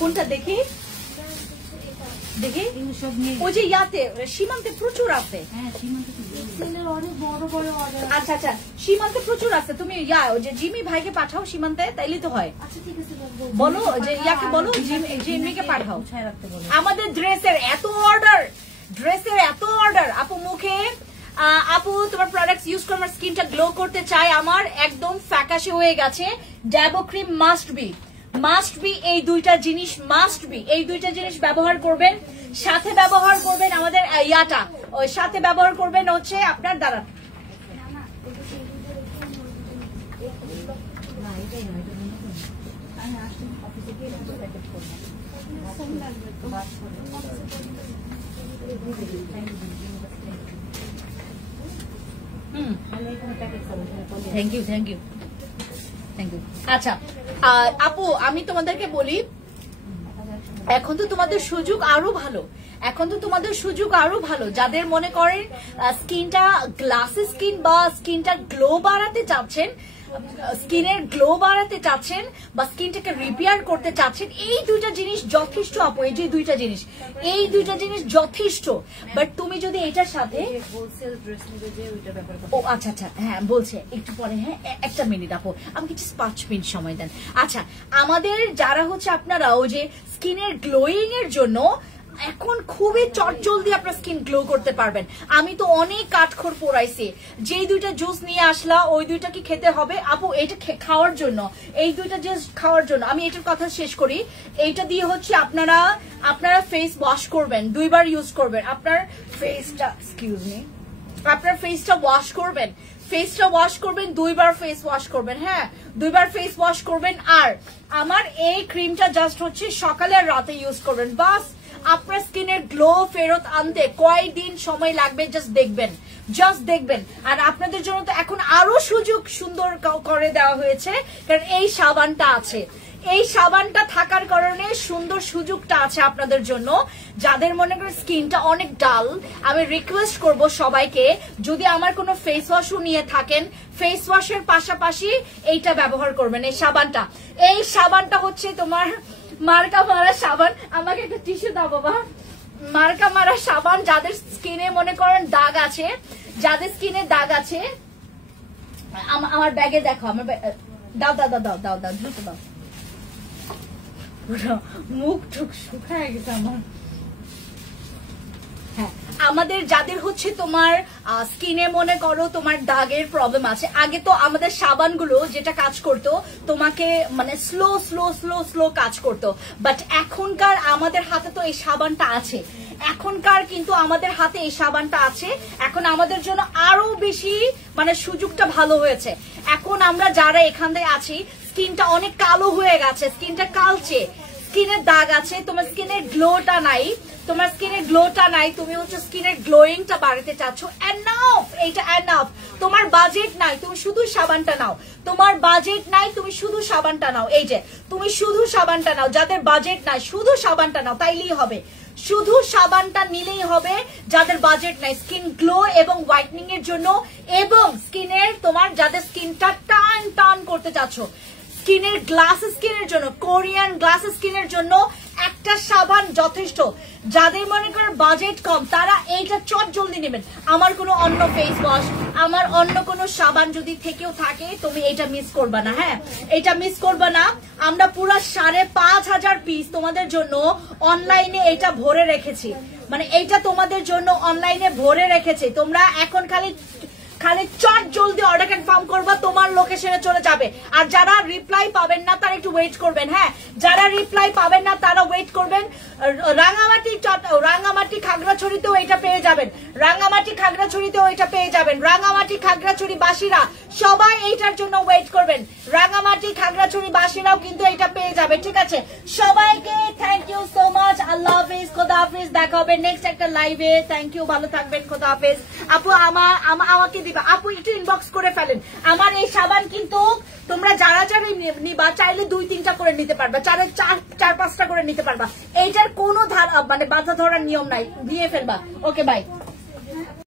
কোনটা দেখি ওই যে ইয়াতে সীমান্তে প্রচুর আছে। আচ্ছা আচ্ছা, সীমান্তে প্রচুর আছে, তুমি ওই যে জিমি ভাইকে পাঠাও সীমান্তে, তাইলে তো হয়। বলো যে ইয়াকে বলো জিমিকে পাঠাও। আমাদের ড্রেসের এত অর্ডার আপু, মুখে আপু তোমার প্রোডাক্টস ইউজ করে আমার স্কিনটা গ্লো করতে চাই, আমার একদম ফ্যাকাশে হয়ে গেছে। ডাবো ক্রিম মাস্ট বি এই দুইটা জিনিস ব্যবহার করবেন। সাথে ব্যবহার করবেন আমাদের ইয়াটা, ওই সাথে ব্যবহার করবেন হচ্ছে আপনার দ্বারা থ্যাংক ইউ। আচ্ছা আপু আমি তোমাদেরকে বলি, এখন তো তোমাদের সুযোগ আরো ভালো, যাদের মনে করেন স্কিনটা গ্লাসি স্কিন বা স্কিনটা গ্লো বাড়াতে চাচ্ছেন, স্কিনের গ্লো বাড়াতে চাচ্ছেন বা স্কিনটাকে রিপেয়ার করতে চাচ্ছেন, এই দুইটা জিনিস যথেষ্ট আপু। এই যে এই দুইটা জিনিস যথেষ্ট। বাট তুমি যদি এটার সাথে ও আচ্ছা আচ্ছা হ্যাঁ বলছে একটু পরে, হ্যাঁ একটা মিনিট আপু, আমাকে 5 মিনিট সময় দেন। আচ্ছা আমাদের যারা হচ্ছে আপনারা ওই যে স্কিনের গ্লোয়িং এর জন্য এখন খুবই চটজলদি আপনার স্কিন গ্লো করতে পারবেন। আমি তো অনেক কাঠখড় পোড়াইছি, যেই দুইটা জুস নিয়ে আসলা ওই দুইটা কি খেতে হবে আপু? এটা খাওয়ার জন্য, এই দুইটা জুস খাওয়ার জন্য। আমি এটার কথা শেষ করি। এইটা দিয়ে হচ্ছে আপনারা ফেস ওয়াশ করবেন, 2 বার ইউজ করবেন। আপনার ফেসটা আপনার ফেসটা ওয়াশ করবেন, 2 বার ফেস ওয়াশ করবেন। হ্যাঁ, 2 বার ফেস ওয়াশ করবেন। আর আমার এই ক্রিমটা জাস্ট হচ্ছে সকালে আর রাতে ইউজ করবেন। বাস আপনার স্কিনের গ্লো ফেরত আনতে কয়দিন সময় লাগবে জাস্ট দেখবেন। আর আপনাদের জন্য তো এখন আরো সুযোগ সুন্দর করে দেওয়া হয়েছে, কারণ এই সাবানটা আছে। এই সাবানটা থাকার কারণে সুন্দর সুযোগটা আছে আপনাদের জন্য। যাদের মনে করেন স্কিনটা অনেক ডাল, আমি রিকোয়েস্ট করব সবাইকে, যদি আমার কোনো ফেস ওয়াশও নিয়ে থাকেন, ফেস ওয়াশের পাশাপাশি এইটা ব্যবহার করবেন। এই সাবানটা হচ্ছে তোমার মার্কা মারা সাবান। আমাকে একটা টিস্যু দাও বাবা। মার্কা মারা সাবান, যাদের স্কিনে মনে করেন দাগ আছে, যাদের স্কিনে দাগ আছে, আমার ব্যাগে দেখো, আমার দাও দ্রুত দাও। মুখ টুক শুকায় গেছে আমার। হ্যাঁ, আমাদের যাদের হচ্ছে তোমার স্কিনে মনে করো তোমার দাগের প্রবলেম আছে, আগে তো আমাদের সাবানগুলো যেটা কাজ করতো তোমাকে মানে স্লো কাজ করতো, বাট এখনকার আমাদের হাতে তো এই সাবানটা আছে। এখন আমাদের জন্য আরো বেশি মানে সুযোগটা ভালো হয়েছে। এখন আমরা যারা এখানে আছি, স্কিনটা অনেক কালো হয়ে গেছে, স্কিনটা কালচে, স্কিনের দাগ আছে, তোমার স্কিনের গ্লোটা নাই, তুমি হচ্ছে স্কিনের গ্লোয়িংটা বাড়াতে চাচ্ছ, এনাফ, এইটা এনাফ। তোমার বাজেট নাই, তুমি শুধু সাবানটা নাও। এই যে তুমি শুধু সাবানটা নাও, যাদের বাজেট নাই শুধু সাবানটা নাও, তাইলেই হবে। শুধু সাবানটা নিলেই হবে যাদের বাজেট নাই, স্কিন গ্লো এবং হোয়াইটনিং এর জন্য, এবং স্কিনের তোমার যাদের স্কিনটা টান করতে চাচ্ছ, স্কিনের গ্লাস স্কিনের জন্য, কোরিয়ান গ্লাস স্কিনের জন্য একটা সাবান যথেষ্ট। যাদের মনে করেন বাজেট কম, তারা এইটা চট জলদি নেবেন। আমার কোনো অন্য ফেস ওয়াশ, আমার অন্য কোনো সাবান যদি থেকেও থাকে, তুমি এটা মিস করবা না। হ্যাঁ, এটা মিস করবা না। আমরা পুরো 5,500 পিস তোমাদের জন্য অনলাইনে এটা ভরে রেখেছি, মানে এইটা তোমাদের জন্য অনলাইনে ভরে রেখেছি। তোমরা এখন খালি চট জলদি অর্ডার কনফার্ম করবা, তোমার লোকেশনে চলে যাবে। আর যারা রিপ্লাই পাবেন না তারা একটু ওয়েট করবেন। হ্যাঁ, যারা রিপ্লাই পাবেন না তারা ওয়েট করবেন। রাঙামাটি খাগড়াছড়িতেও এটা পেয়ে যাবেন, রাঙামাটি খাগড়াছড়ি বাসীরা সবাই এইটার জন্য ওয়েট করবেন। রাঙামাটি খাগড়াছড়ি বাসীরাও কিন্তু এটা পেয়ে যাবে। ঠিক আছে, সবাইকে থ্যাংক ইউ সো মাচ। আল্লাহ হাফিজ, খোদা হাফিজ, দেখা হবে নেক্সট একটা লাইভে। থ্যাংক ইউ, ভালো থাকবেন, খোদা হাফিজ। আপু আমাকে দিবা, আপু একটু ইনবক্স করে ফেলেন। আমার এই সাবান কিন্তু তোমরা যারা নিবা, চাইলে 2-3টা করে নিতে পারবা, 4-5টা করে নিতে পারবা। এইটার কোনো মানে বাধা ধরার নিয়ম নাই, দিয়ে ফেলবা। ওকে, বাই।